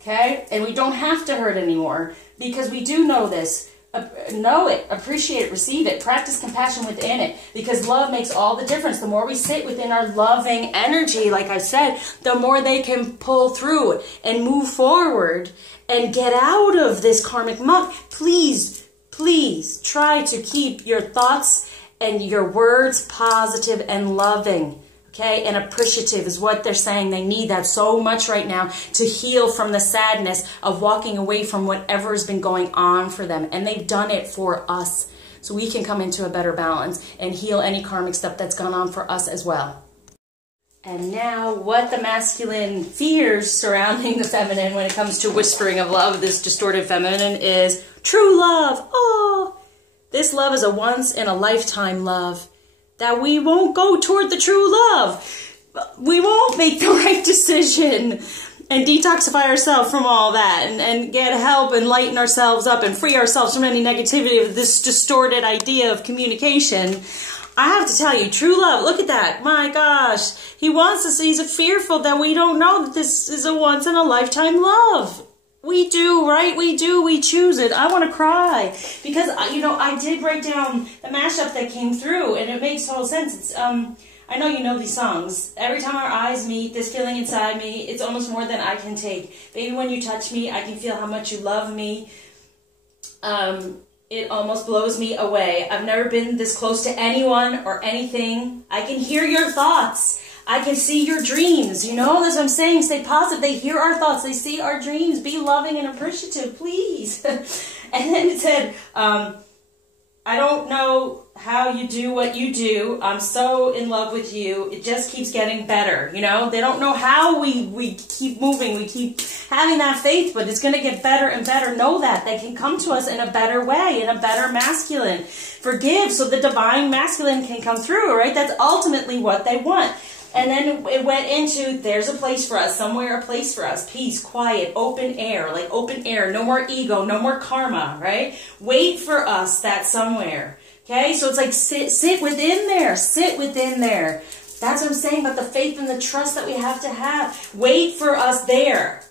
Okay? And we don't have to hurt anymore, because we do know this. Know it, appreciate it, receive it, practice compassion within it, because love makes all the difference. The more we sit within our loving energy, like I said, the more they can pull through and move forward and get out of this karmic muck. Please, please try to keep your thoughts and your words positive and loving. Okay, and appreciative is what they're saying. They need that so much right now to heal from the sadness of walking away from whatever has been going on for them. And they've done it for us. So we can come into a better balance and heal any karmic stuff that's gone on for us as well. And now what the masculine fears surrounding the feminine when it comes to whispering of love, this distorted feminine, is true love. Oh, this love is a once in a lifetime love. That we won't go toward the true love. We won't make the right decision and detoxify ourselves from all that and get help and lighten ourselves up and free ourselves from any negativity of this distorted idea of communication. I have to tell you, true love, look at that. My gosh. He wants us, he's fearful that we don't know that this is a once in a lifetime love. We do, right? We do. We choose it. I want to cry because, you know, I did write down the mashup that came through, and it makes total sense. It's, I know you know these songs. Every time our eyes meet, this feeling inside me, it's almost more than I can take. Baby, when you touch me, I can feel how much you love me. It almost blows me away. I've never been this close to anyone or anything. I can hear your thoughts. I can see your dreams, you know, that's what I'm saying. Stay positive. They hear our thoughts. They see our dreams. Be loving and appreciative, please. And then it said, I don't know how you do what you do. I'm so in love with you. It just keeps getting better, you know. They don't know how we keep moving. We keep having that faith, but it's going to get better and better. Know that. They can come to us in a better way, in a better masculine. Forgive so the divine masculine can come through, right? That's ultimately what they want. And then it went into, there's a place for us, somewhere a place for us. Peace, quiet, open air, like open air. No more ego, no more karma, right? Wait for us, that somewhere. Okay, so it's like sit within there. Sit within there. That's what I'm saying about the faith and the trust that we have to have. Wait for us there.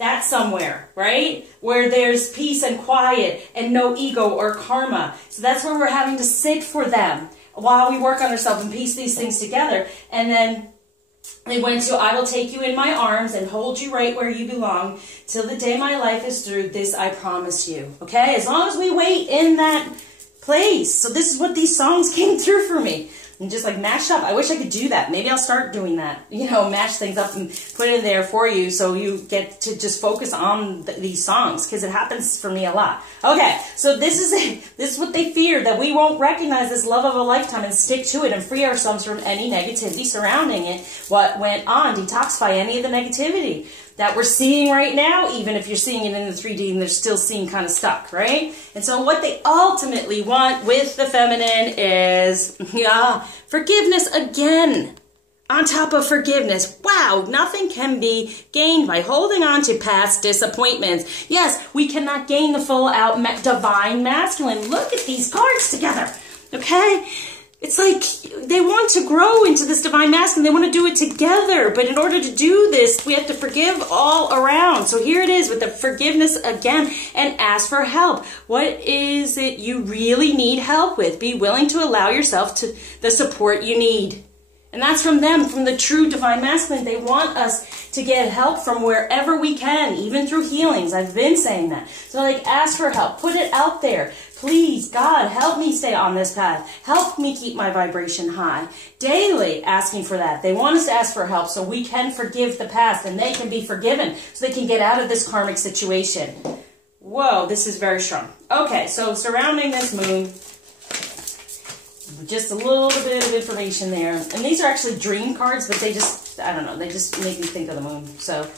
That's somewhere, right? Where there's peace and quiet and no ego or karma. So that's where we're having to sit for them while we work on ourselves and piece these things together. And then they went to, I will take you in my arms and hold you right where you belong till the day my life is through. This I promise you. Okay? As long as we wait in that place. So this is what these songs came through for me. And just like mash up. I wish I could do that. Maybe I'll start doing that. You know, mash things up and put it in there for you so you get to just focus on these songs, because it happens for me a lot. Okay, so this is it. This is what they fear, that we won't recognize this love of a lifetime and stick to it and free ourselves from any negativity surrounding it. What went on, detoxify any of the negativity that we're seeing right now, even if you're seeing it in the 3D and they're still seeing kind of stuck, right? And so what they ultimately want with the feminine is, forgiveness again. on top of forgiveness. Wow, nothing can be gained by holding on to past disappointments. Yes, we cannot gain the full out divine masculine. Look at these cards together, okay? It's like they want to grow into this divine masculine. They want to do it together. But in order to do this, we have to forgive all around. So here it is with the forgiveness again, and ask for help. What is it you really need help with? Be willing to allow yourself to the support you need. And that's from them, from the true divine masculine. They want us to get help from wherever we can, even through healings. I've been saying that. So like, ask for help. Put it out there. Please, God, help me stay on this path. Help me keep my vibration high. Daily asking for that. They want us to ask for help so we can forgive the past and they can be forgiven so they can get out of this karmic situation. Whoa, this is very strong. Okay, so surrounding this moon, just a little bit of information there. And these are actually dream cards, but they just, I don't know, they just make me think of the moon. So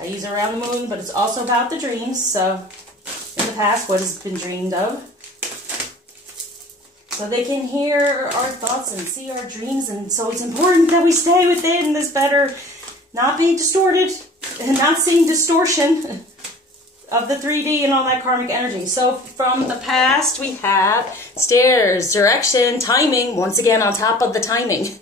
I use it around the moon, but it's also about the dreams. So in the past, what has been dreamed of. So they can hear our thoughts and see our dreams. And so it's important that we stay within this better, not be distorted and not seeing distortion of the 3D and all that karmic energy. So from the past, we have stairs, direction, timing, once again on top of the timing.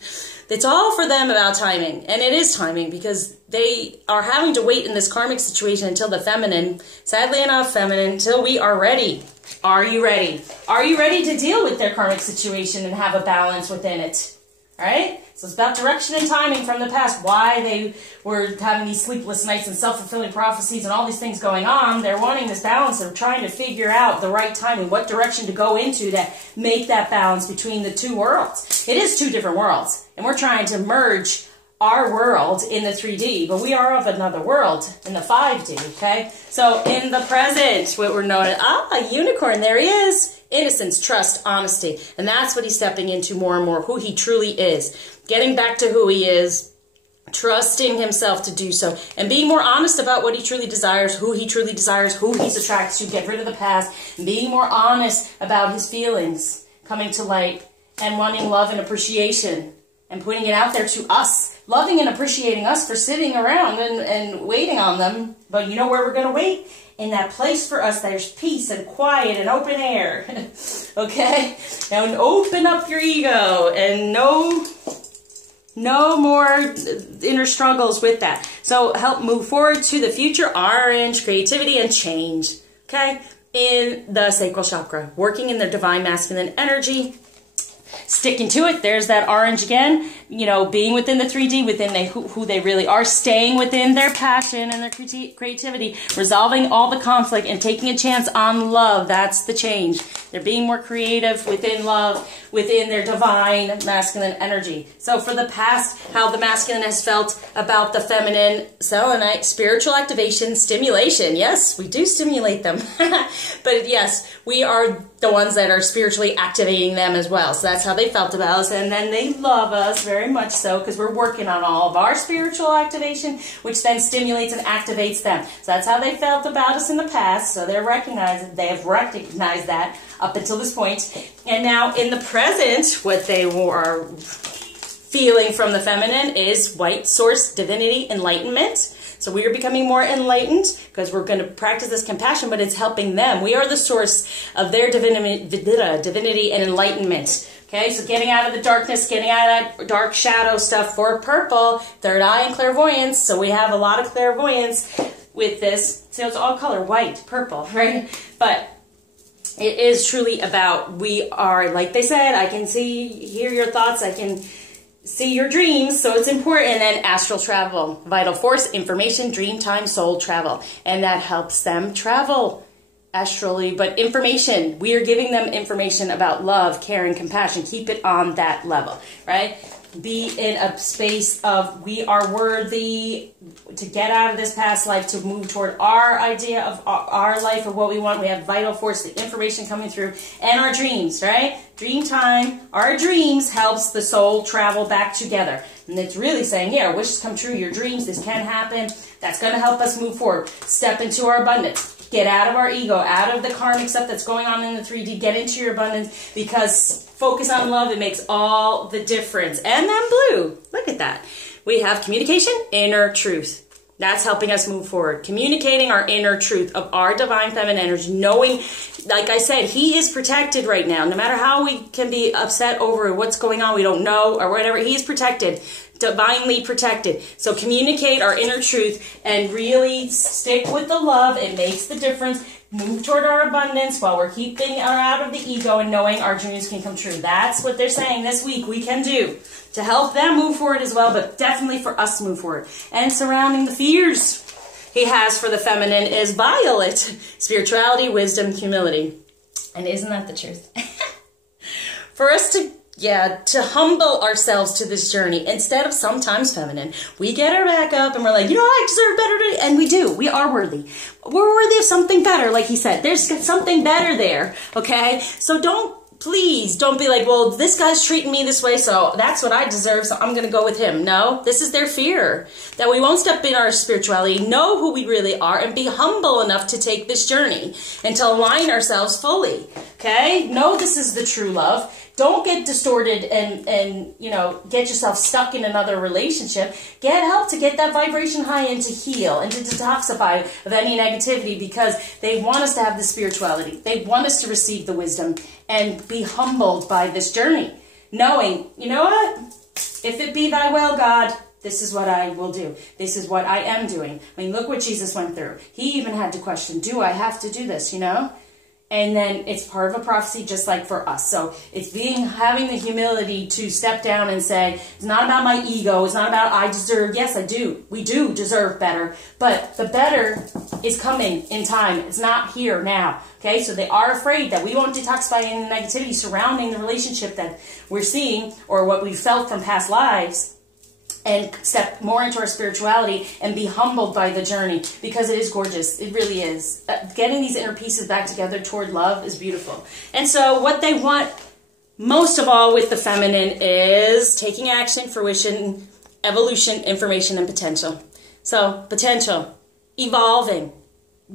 It's all for them about timing, and it is timing because they are having to wait in this karmic situation until the feminine, sadly enough, feminine, until we are ready. Are you ready? Are you ready to deal with their karmic situation and have a balance within it? All right? So it's about direction and timing from the past, why they were having these sleepless nights and self-fulfilling prophecies and all these things going on. They're wanting this balance. They're trying to figure out the right timing, what direction to go into to make that balance between the two worlds. It is two different worlds, and we're trying to merge our world in the 3D, but we are of another world in the 5D, okay? So in the present, what we're known as, a unicorn, there he is. Innocence, trust, honesty. And that's what he's stepping into more and more, who he truly is. Getting back to who he is, trusting himself to do so, and being more honest about what he truly desires, who he's attracted to, get rid of the past, and being more honest about his feelings coming to light, and wanting love and appreciation, and putting it out there to us, loving and appreciating us for sitting around and waiting on them. But you know where we're going to wait? In that place for us, there's peace and quiet and open air. Okay? And open up your ego and no more inner struggles with that. So help move forward to the future. Orange, creativity and change. Okay? In the sacral chakra. Working in their divine masculine energy. Sticking to it. There's that orange again. You know, being within the 3D, within who they really are, staying within their passion and their creativity, resolving all the conflict and taking a chance on love. That's the change. They're being more creative within love, within their divine masculine energy. So for the past, how the masculine has felt about the feminine selenite, spiritual activation, stimulation. Yes, we do stimulate them. But yes, we are the ones that are spiritually activating them as well. So that's how they felt about us. And then they love us very much so because we're working on all of our spiritual activation, which then stimulates and activates them. So that's how they felt about us in the past. So they have recognized that up until this point. And now in the present, what they were feeling from the feminine is white source divinity enlightenment. So we are becoming more enlightened because we're going to practice this compassion, but it's helping them. We are the source of their divinity and enlightenment. Okay, so getting out of the darkness, getting out of that dark shadow stuff for purple, third eye and clairvoyance. So we have a lot of clairvoyance with this. So it's all color, white, purple, right? But it is truly about, we are, like they said, I can hear your thoughts, I can see your dreams, so it's important. And then astral travel, vital force, information, dream time, soul travel. And that helps them travel astrally, but information, we are giving them information about love, care, and compassion. Keep it on that level, right? Be in a space of we are worthy to get out of this past life, to move toward our idea of our life, of what we want. We have vital force, the information coming through, and our dreams, right? Dream time, our dreams helps the soul travel back together. And it's really saying, yeah, our wishes come true, your dreams, this can happen. That's going to help us move forward. Step into our abundance. Get out of our ego, out of the karmic stuff that's going on in the 3D. Get into your abundance, because focus on love. It makes all the difference. And then blue, look at that. We have communication, inner truth. That's helping us move forward. Communicating our inner truth of our divine feminine energy, knowing, like I said, he is protected right now. No matter how we can be upset over what's going on, we don't know, or whatever, he's protected, divinely protected. So communicate our inner truth and really stick with the love. It makes the difference. Move toward our abundance while we're keeping our out of the ego and knowing our dreams can come true. That's what they're saying this week we can do to help them move forward as well, but definitely for us to move forward. And surrounding the fears he has for the feminine is violet. Spirituality, wisdom, humility. And isn't that the truth? For us to humble ourselves to this journey instead of sometimes feminine. We get our back up and we're like, you know, I deserve better. And we do. We are worthy. We're worthy of something better, like he said. There's something better there, okay? So please don't be like, well, this guy's treating me this way, so that's what I deserve, so I'm going to go with him. No, this is their fear. That we won't step in our spirituality, know who we really are, and be humble enough to take this journey and to align ourselves fully, okay? Know this is the true love. Don't get distorted and you know, get yourself stuck in another relationship. Get help to get that vibration high and to heal and to detoxify of any negativity, because they want us to have the spirituality. They want us to receive the wisdom and be humbled by this journey. Knowing, you know what? If it be thy will, God, this is what I will do. This is what I am doing. I mean, look what Jesus went through. He even had to question, do I have to do this, you know? And then it's part of a prophecy just like for us. So it's having the humility to step down and say, it's not about my ego. It's not about I deserve. Yes, I do. We do deserve better. But the better is coming in time. It's not here now. Okay, so they are afraid that we won't detoxify any negativity surrounding the relationship that we're seeing or what we felt from past lives, and step more into our spirituality and be humbled by the journey, because it is gorgeous. It really is. Getting these inner pieces back together toward love is beautiful. And so what they want most of all with the feminine is taking action, fruition, evolution, information, and potential. So potential, evolving,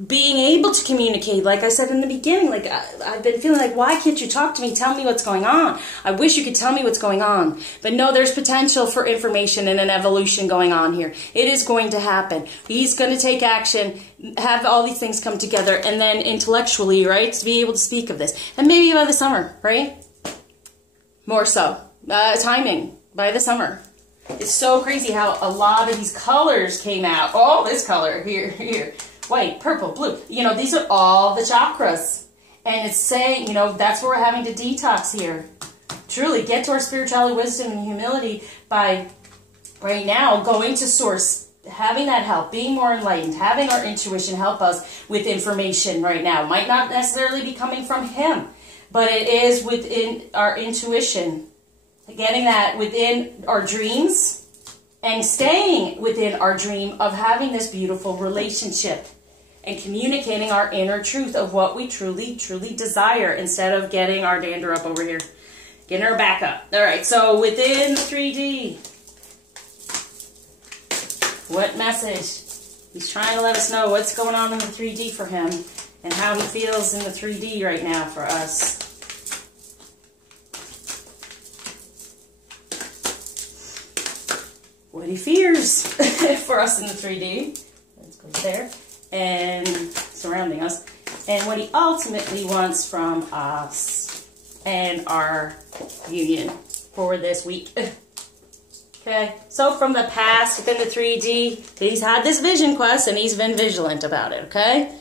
being able to communicate, like I said in the beginning, like I've been feeling like, why can't you talk to me? Tell me what's going on. I wish you could tell me what's going on. But no, there's potential for information and an evolution going on here. It is going to happen. He's going to take action, have all these things come together, and then intellectually, right, to be able to speak of this. And maybe by the summer, right? More so. Timing, by the summer. It's so crazy how a lot of these colors came out. Oh, this color here. White, purple, blue. You know, these are all the chakras. And it's saying, you know, that's where we're having to detox here. Truly, get to our spirituality, wisdom, and humility by, right now, going to source, having that help, being more enlightened, having our intuition help us with information right now. Might not necessarily be coming from him, but it is within our intuition. Getting that within our dreams and staying within our dream of having this beautiful relationship. And communicating our inner truth of what we truly, truly desire instead of getting our dander up over here. Getting our back up. All right, so within the 3D, what message? He's trying to let us know what's going on in the 3D for him and how he feels in the 3D right now for us. What he fears for us in the 3D. Let's go there. And surrounding us, and what he ultimately wants from us and our union for this week. Okay, so from the past within the 3D, he's had this vision quest and he's been vigilant about it, okay?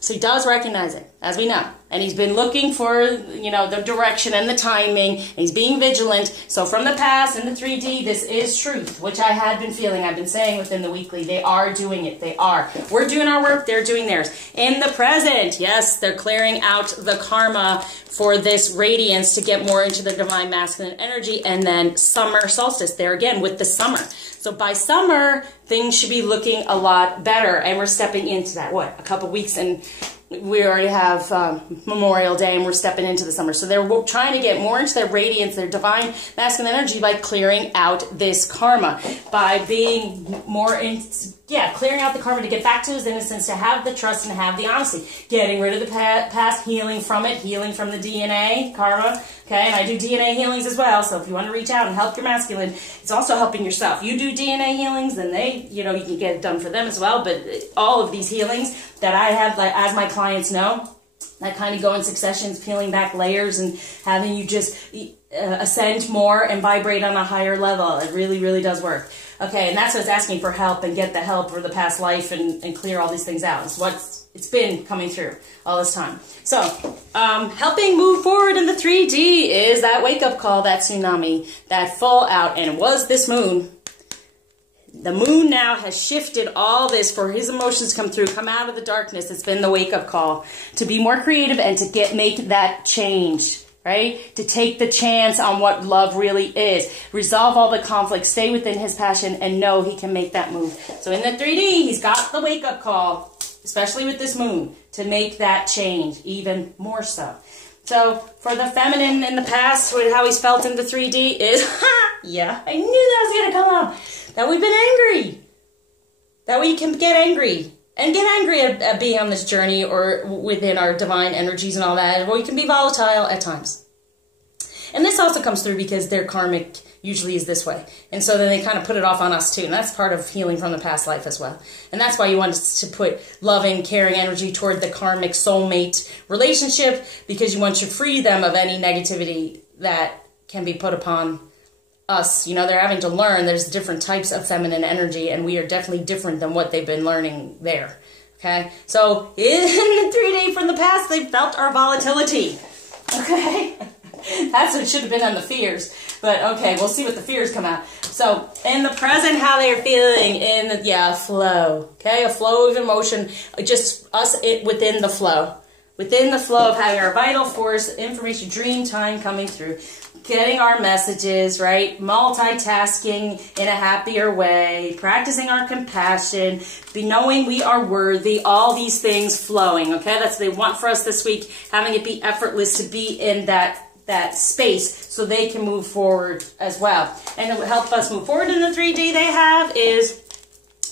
So he does recognize it, as we know. And he's been looking for, you know, the direction and the timing. And he's being vigilant. So from the past in the 3D, this is truth, which I had been feeling. I've been saying within the weekly. They are doing it. They are. We're doing our work. They're doing theirs. In the present, yes, they're clearing out the karma for this radiance to get more into the divine masculine energy. And then summer solstice, there again with the summer. So by summer, things should be looking a lot better. And we're stepping into that, what, a couple weeks, and we already have Memorial Day, and we're stepping into the summer. So they're trying to get more into their radiance, their divine masculine energy by clearing out this karma, by being more yeah, clearing out the karma to get back to his innocence, to have the trust and have the honesty. Getting rid of the past, healing from it, healing from the DNA, karma. Okay, and I do DNA healings as well, so if you want to reach out and help your masculine, it's also helping yourself. You do DNA healings, then they, you know, you can get it done for them as well, but all of these healings that I have, like, as my clients know, that kind of go in successions, peeling back layers and having you just ascend more and vibrate on a higher level. It really, really does work. Okay, and that's what's asking for help and get the help for the past life and clear all these things out. It's what's it's been coming through all this time. So, helping move forward in the 3D is that wake-up call, that tsunami, that fallout, and it was this moon. The moon now has shifted all this for his emotions to come through, come out of the darkness. It's been the wake-up call to be more creative and to make that change, right? To take the chance on what love really is. Resolve all the conflict, stay within his passion, and know he can make that move. So in the 3D, he's got the wake-up call, especially with this moon, to make that change even more so. So for the feminine in the past, how he's felt in the 3D is, yeah, I knew that was going to come up. That we've been angry. That we can get angry. And get angry at being on this journey or within our divine energies and all that. Or we can be volatile at times. And this also comes through because their karmic usually is this way. And so then they kind of put it off on us too. And that's part of healing from the past life as well. And that's why you want to put loving, caring energy toward the karmic soulmate relationship, because you want to free them of any negativity that can be put upon us. You know, they're having to learn there's different types of feminine energy, and we are definitely different than what they've been learning there. Okay? So in the 3D from the past, they felt our volatility. Okay? That's what should have been on the fears. But okay, we'll see what the fears come out. So in the present, how they're feeling in the, flow. Okay? A flow of emotion, just us within the flow. Within the flow of having our vital force, information, dream time coming through. Getting our messages, right? Multitasking in a happier way. Practicing our compassion. Knowing we are worthy. All these things flowing, okay? That's what they want for us this week. Having it be effortless to be in that space so they can move forward as well. And it would help us move forward in the 3D they have is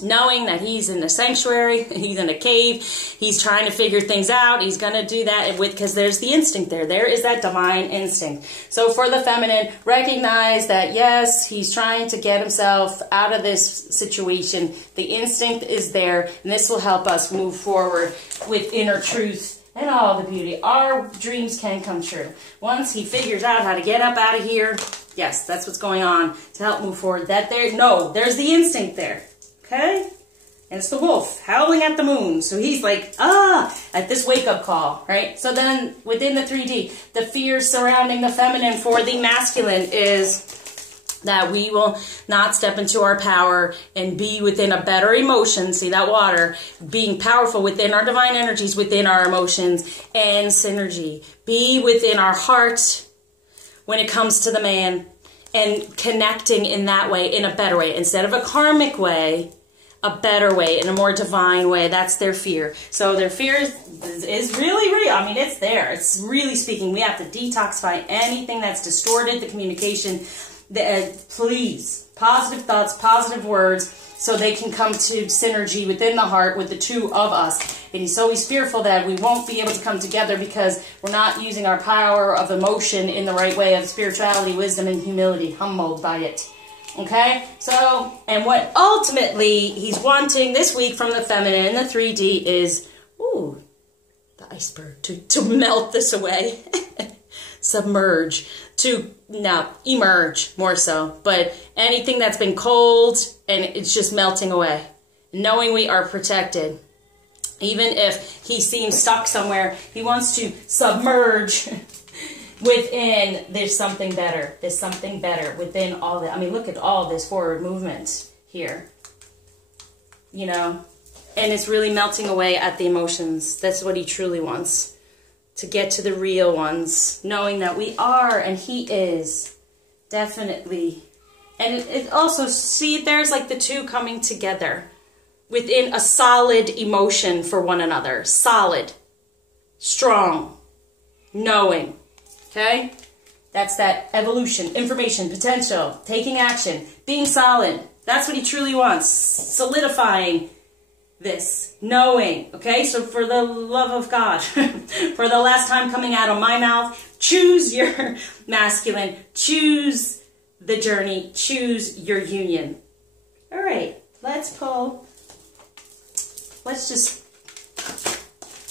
knowing that he's in the sanctuary, he's in a cave, he's trying to figure things out, he's going to do that because there's the instinct there. There is that divine instinct. So for the feminine, recognize that yes, he's trying to get himself out of this situation. The instinct is there, and this will help us move forward with inner truth and all the beauty. Our dreams can come true. Once he figures out how to get up out of here, yes, that's what's going on to help move forward. There's the instinct there. Okay? And it's the wolf howling at the moon. So he's like, at this wake-up call, right? So then within the 3D, the fears surrounding the feminine for the masculine is that we will not step into our power and be within a better emotion. See that water? Being powerful within our divine energies, within our emotions and synergy. Be within our heart when it comes to the man and connecting in that way, in a better way. Instead of a karmic way, a better way, in a more divine way. That's their fear. So their fear is really real. I mean, it's there. It's really speaking. We have to detoxify anything that's distorted the communication. Please, positive thoughts, positive words, so they can come to synergy within the heart with the two of us. And he's always fearful that we won't be able to come together because we're not using our power of emotion in the right way of spirituality, wisdom, and humility, humbled by it. Okay? So, and what ultimately he's wanting this week from the feminine in the 3D is, the iceberg, to melt this away. Submerge. Emerge more so. But anything that's been cold and it's just melting away. Knowing we are protected. Even if he seems stuck somewhere, he wants to submerge within. There's something better. There's something better within all that. I mean, look at all this forward movement here. You know, and it's really melting away at the emotions. That's what he truly wants. To get to the real ones. Knowing that we are and he is. Definitely. And it also, see, there's like the two coming together. Within a solid emotion for one another. Solid. Strong. Knowing. Okay? That's that evolution, information, potential, taking action, being solid. That's what he truly wants. Solidifying this, knowing, okay? So for the love of God, for the last time coming out of my mouth, choose your masculine, choose the journey, choose your union. All right, let's just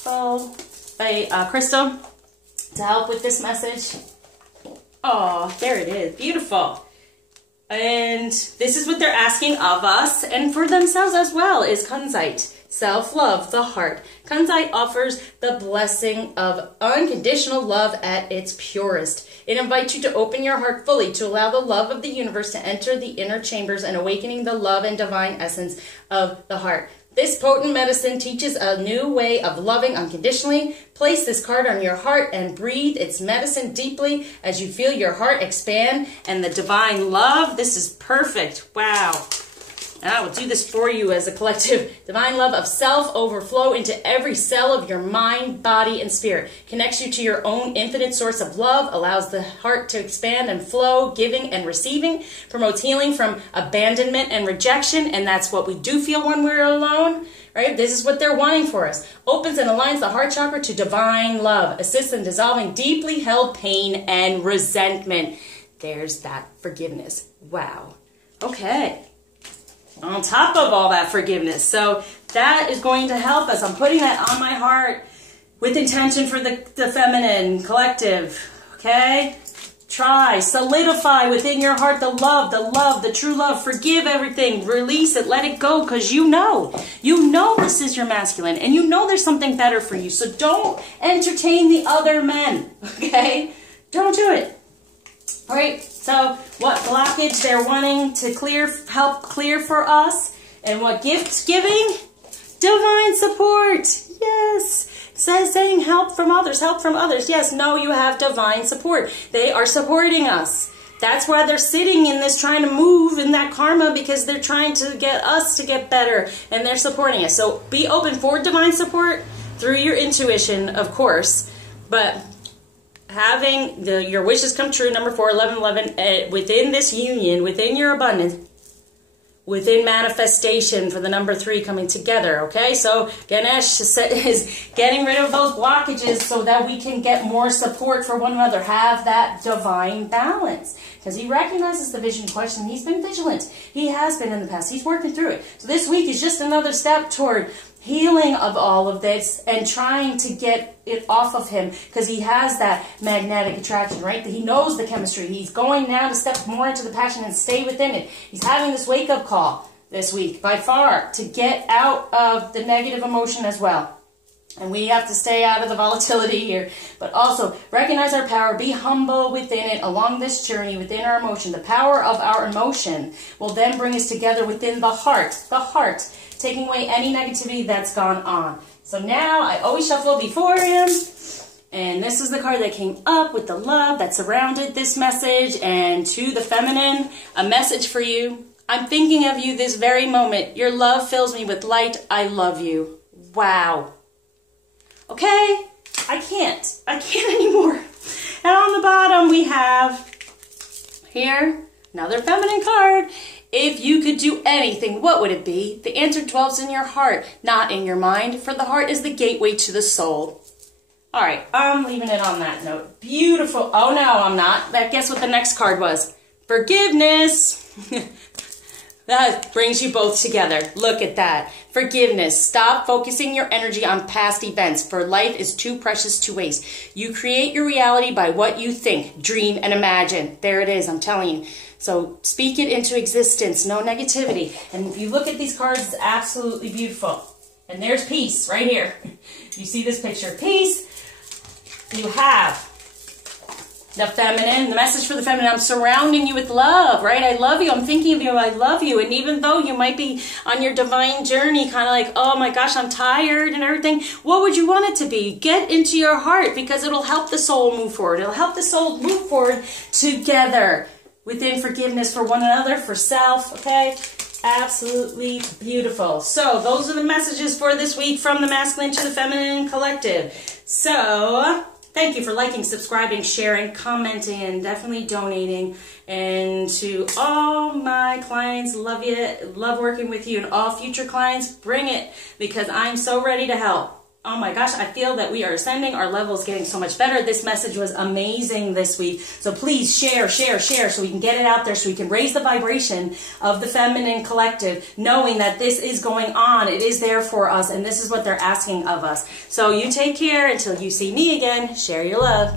pull a crystal to help with this message. Oh, there it is, beautiful. And this is what they're asking of us and for themselves as well, is Kunzite, self-love, the heart. Kunzite offers the blessing of unconditional love at its purest. It invites you to open your heart fully to allow the love of the universe to enter the inner chambers and awakening the love and divine essence of the heart. This potent medicine teaches a new way of loving unconditionally. Place this card on your heart and breathe its medicine deeply as you feel your heart expand and the divine love. This is perfect. Wow. And I will do this for you as a collective. Divine love of self overflow into every cell of your mind, body, and spirit. Connects you to your own infinite source of love. Allows the heart to expand and flow, giving and receiving. Promotes healing from abandonment and rejection. And that's what we do feel when we're alone. Right? This is what they're wanting for us. Opens and aligns the heart chakra to divine love. Assists in dissolving deeply held pain and resentment. There's that forgiveness. Wow. Okay. On top of all that forgiveness. So that is going to help us. I'm putting that on my heart with intention for the feminine collective. Okay? Try, solidify within your heart the love, the true love. Forgive everything. Release it. Let it go, because you know this is your masculine, and you know there's something better for you. So don't entertain the other men. Okay? Don't do it. All right, so what blockage they're wanting to help clear for us, and what gifts giving? Divine support. Yes. Saying help from others, help from others. Yes, no, you have divine support. They are supporting us. That's why they're sitting in this, trying to move in that karma, because they're trying to get us to get better, and they're supporting us. So be open for divine support through your intuition, of course, but having your wishes come true, number 4, 11, 11, within this union, within your abundance, within manifestation for the number 3 coming together, okay? So Ganesh is getting rid of those blockages so that we can get more support for one another, have that divine balance. Because he recognizes the vision question. He's been vigilant. He has been in the past. He's working through it. So this week is just another step toward healing of all of this and trying to get it off of him, because he has that magnetic attraction, right? He knows the chemistry. He's going now to step more into the passion and stay within it. He's having this wake-up call this week, by far, to get out of the negative emotion as well. And we have to stay out of the volatility here, but also recognize our power, be humble within it along this journey, within our emotion. The power of our emotion will then bring us together within the heart, taking away any negativity that's gone on. So now I always shuffle before him, and this is the card that came up with the love that surrounded this message. And to the feminine, a message for you. I'm thinking of you this very moment. Your love fills me with light. I love you. Wow. Okay, I can't anymore. And on the bottom we have here another feminine card. If you could do anything, what would it be? The answer dwells in your heart, not in your mind, for the heart is the gateway to the soul. All right, I'm leaving it on that note. Beautiful. Oh, no, I'm not. Guess what the next card was? Forgiveness. That brings you both together. Look at that. Forgiveness. Stop focusing your energy on past events, for life is too precious to waste. You create your reality by what you think, dream, and imagine. There it is, I'm telling you. So speak it into existence. No negativity. And if you look at these cards, it's absolutely beautiful. And there's peace right here. You see this picture. Peace. You have the feminine, the message for the feminine. I'm surrounding you with love, right? I love you. I'm thinking of you. I love you. And even though you might be on your divine journey, kind of like, oh my gosh, I'm tired and everything, what would you want it to be? Get into your heart, because it'll help the soul move forward. It'll help the soul move forward together within forgiveness for one another, for self, okay? Absolutely beautiful. So those are the messages for this week from the masculine to the feminine collective. So thank you for liking, subscribing, sharing, commenting, and definitely donating. And to all my clients, love you, love working with you, and all future clients, bring it, because I'm so ready to help. Oh my gosh, I feel that we are ascending. Our level is getting so much better. This message was amazing this week. So please share, share, share so we can get it out there, so we can raise the vibration of the feminine collective, knowing that this is going on. It is there for us, and this is what they're asking of us. So you take care until you see me again. Share your love.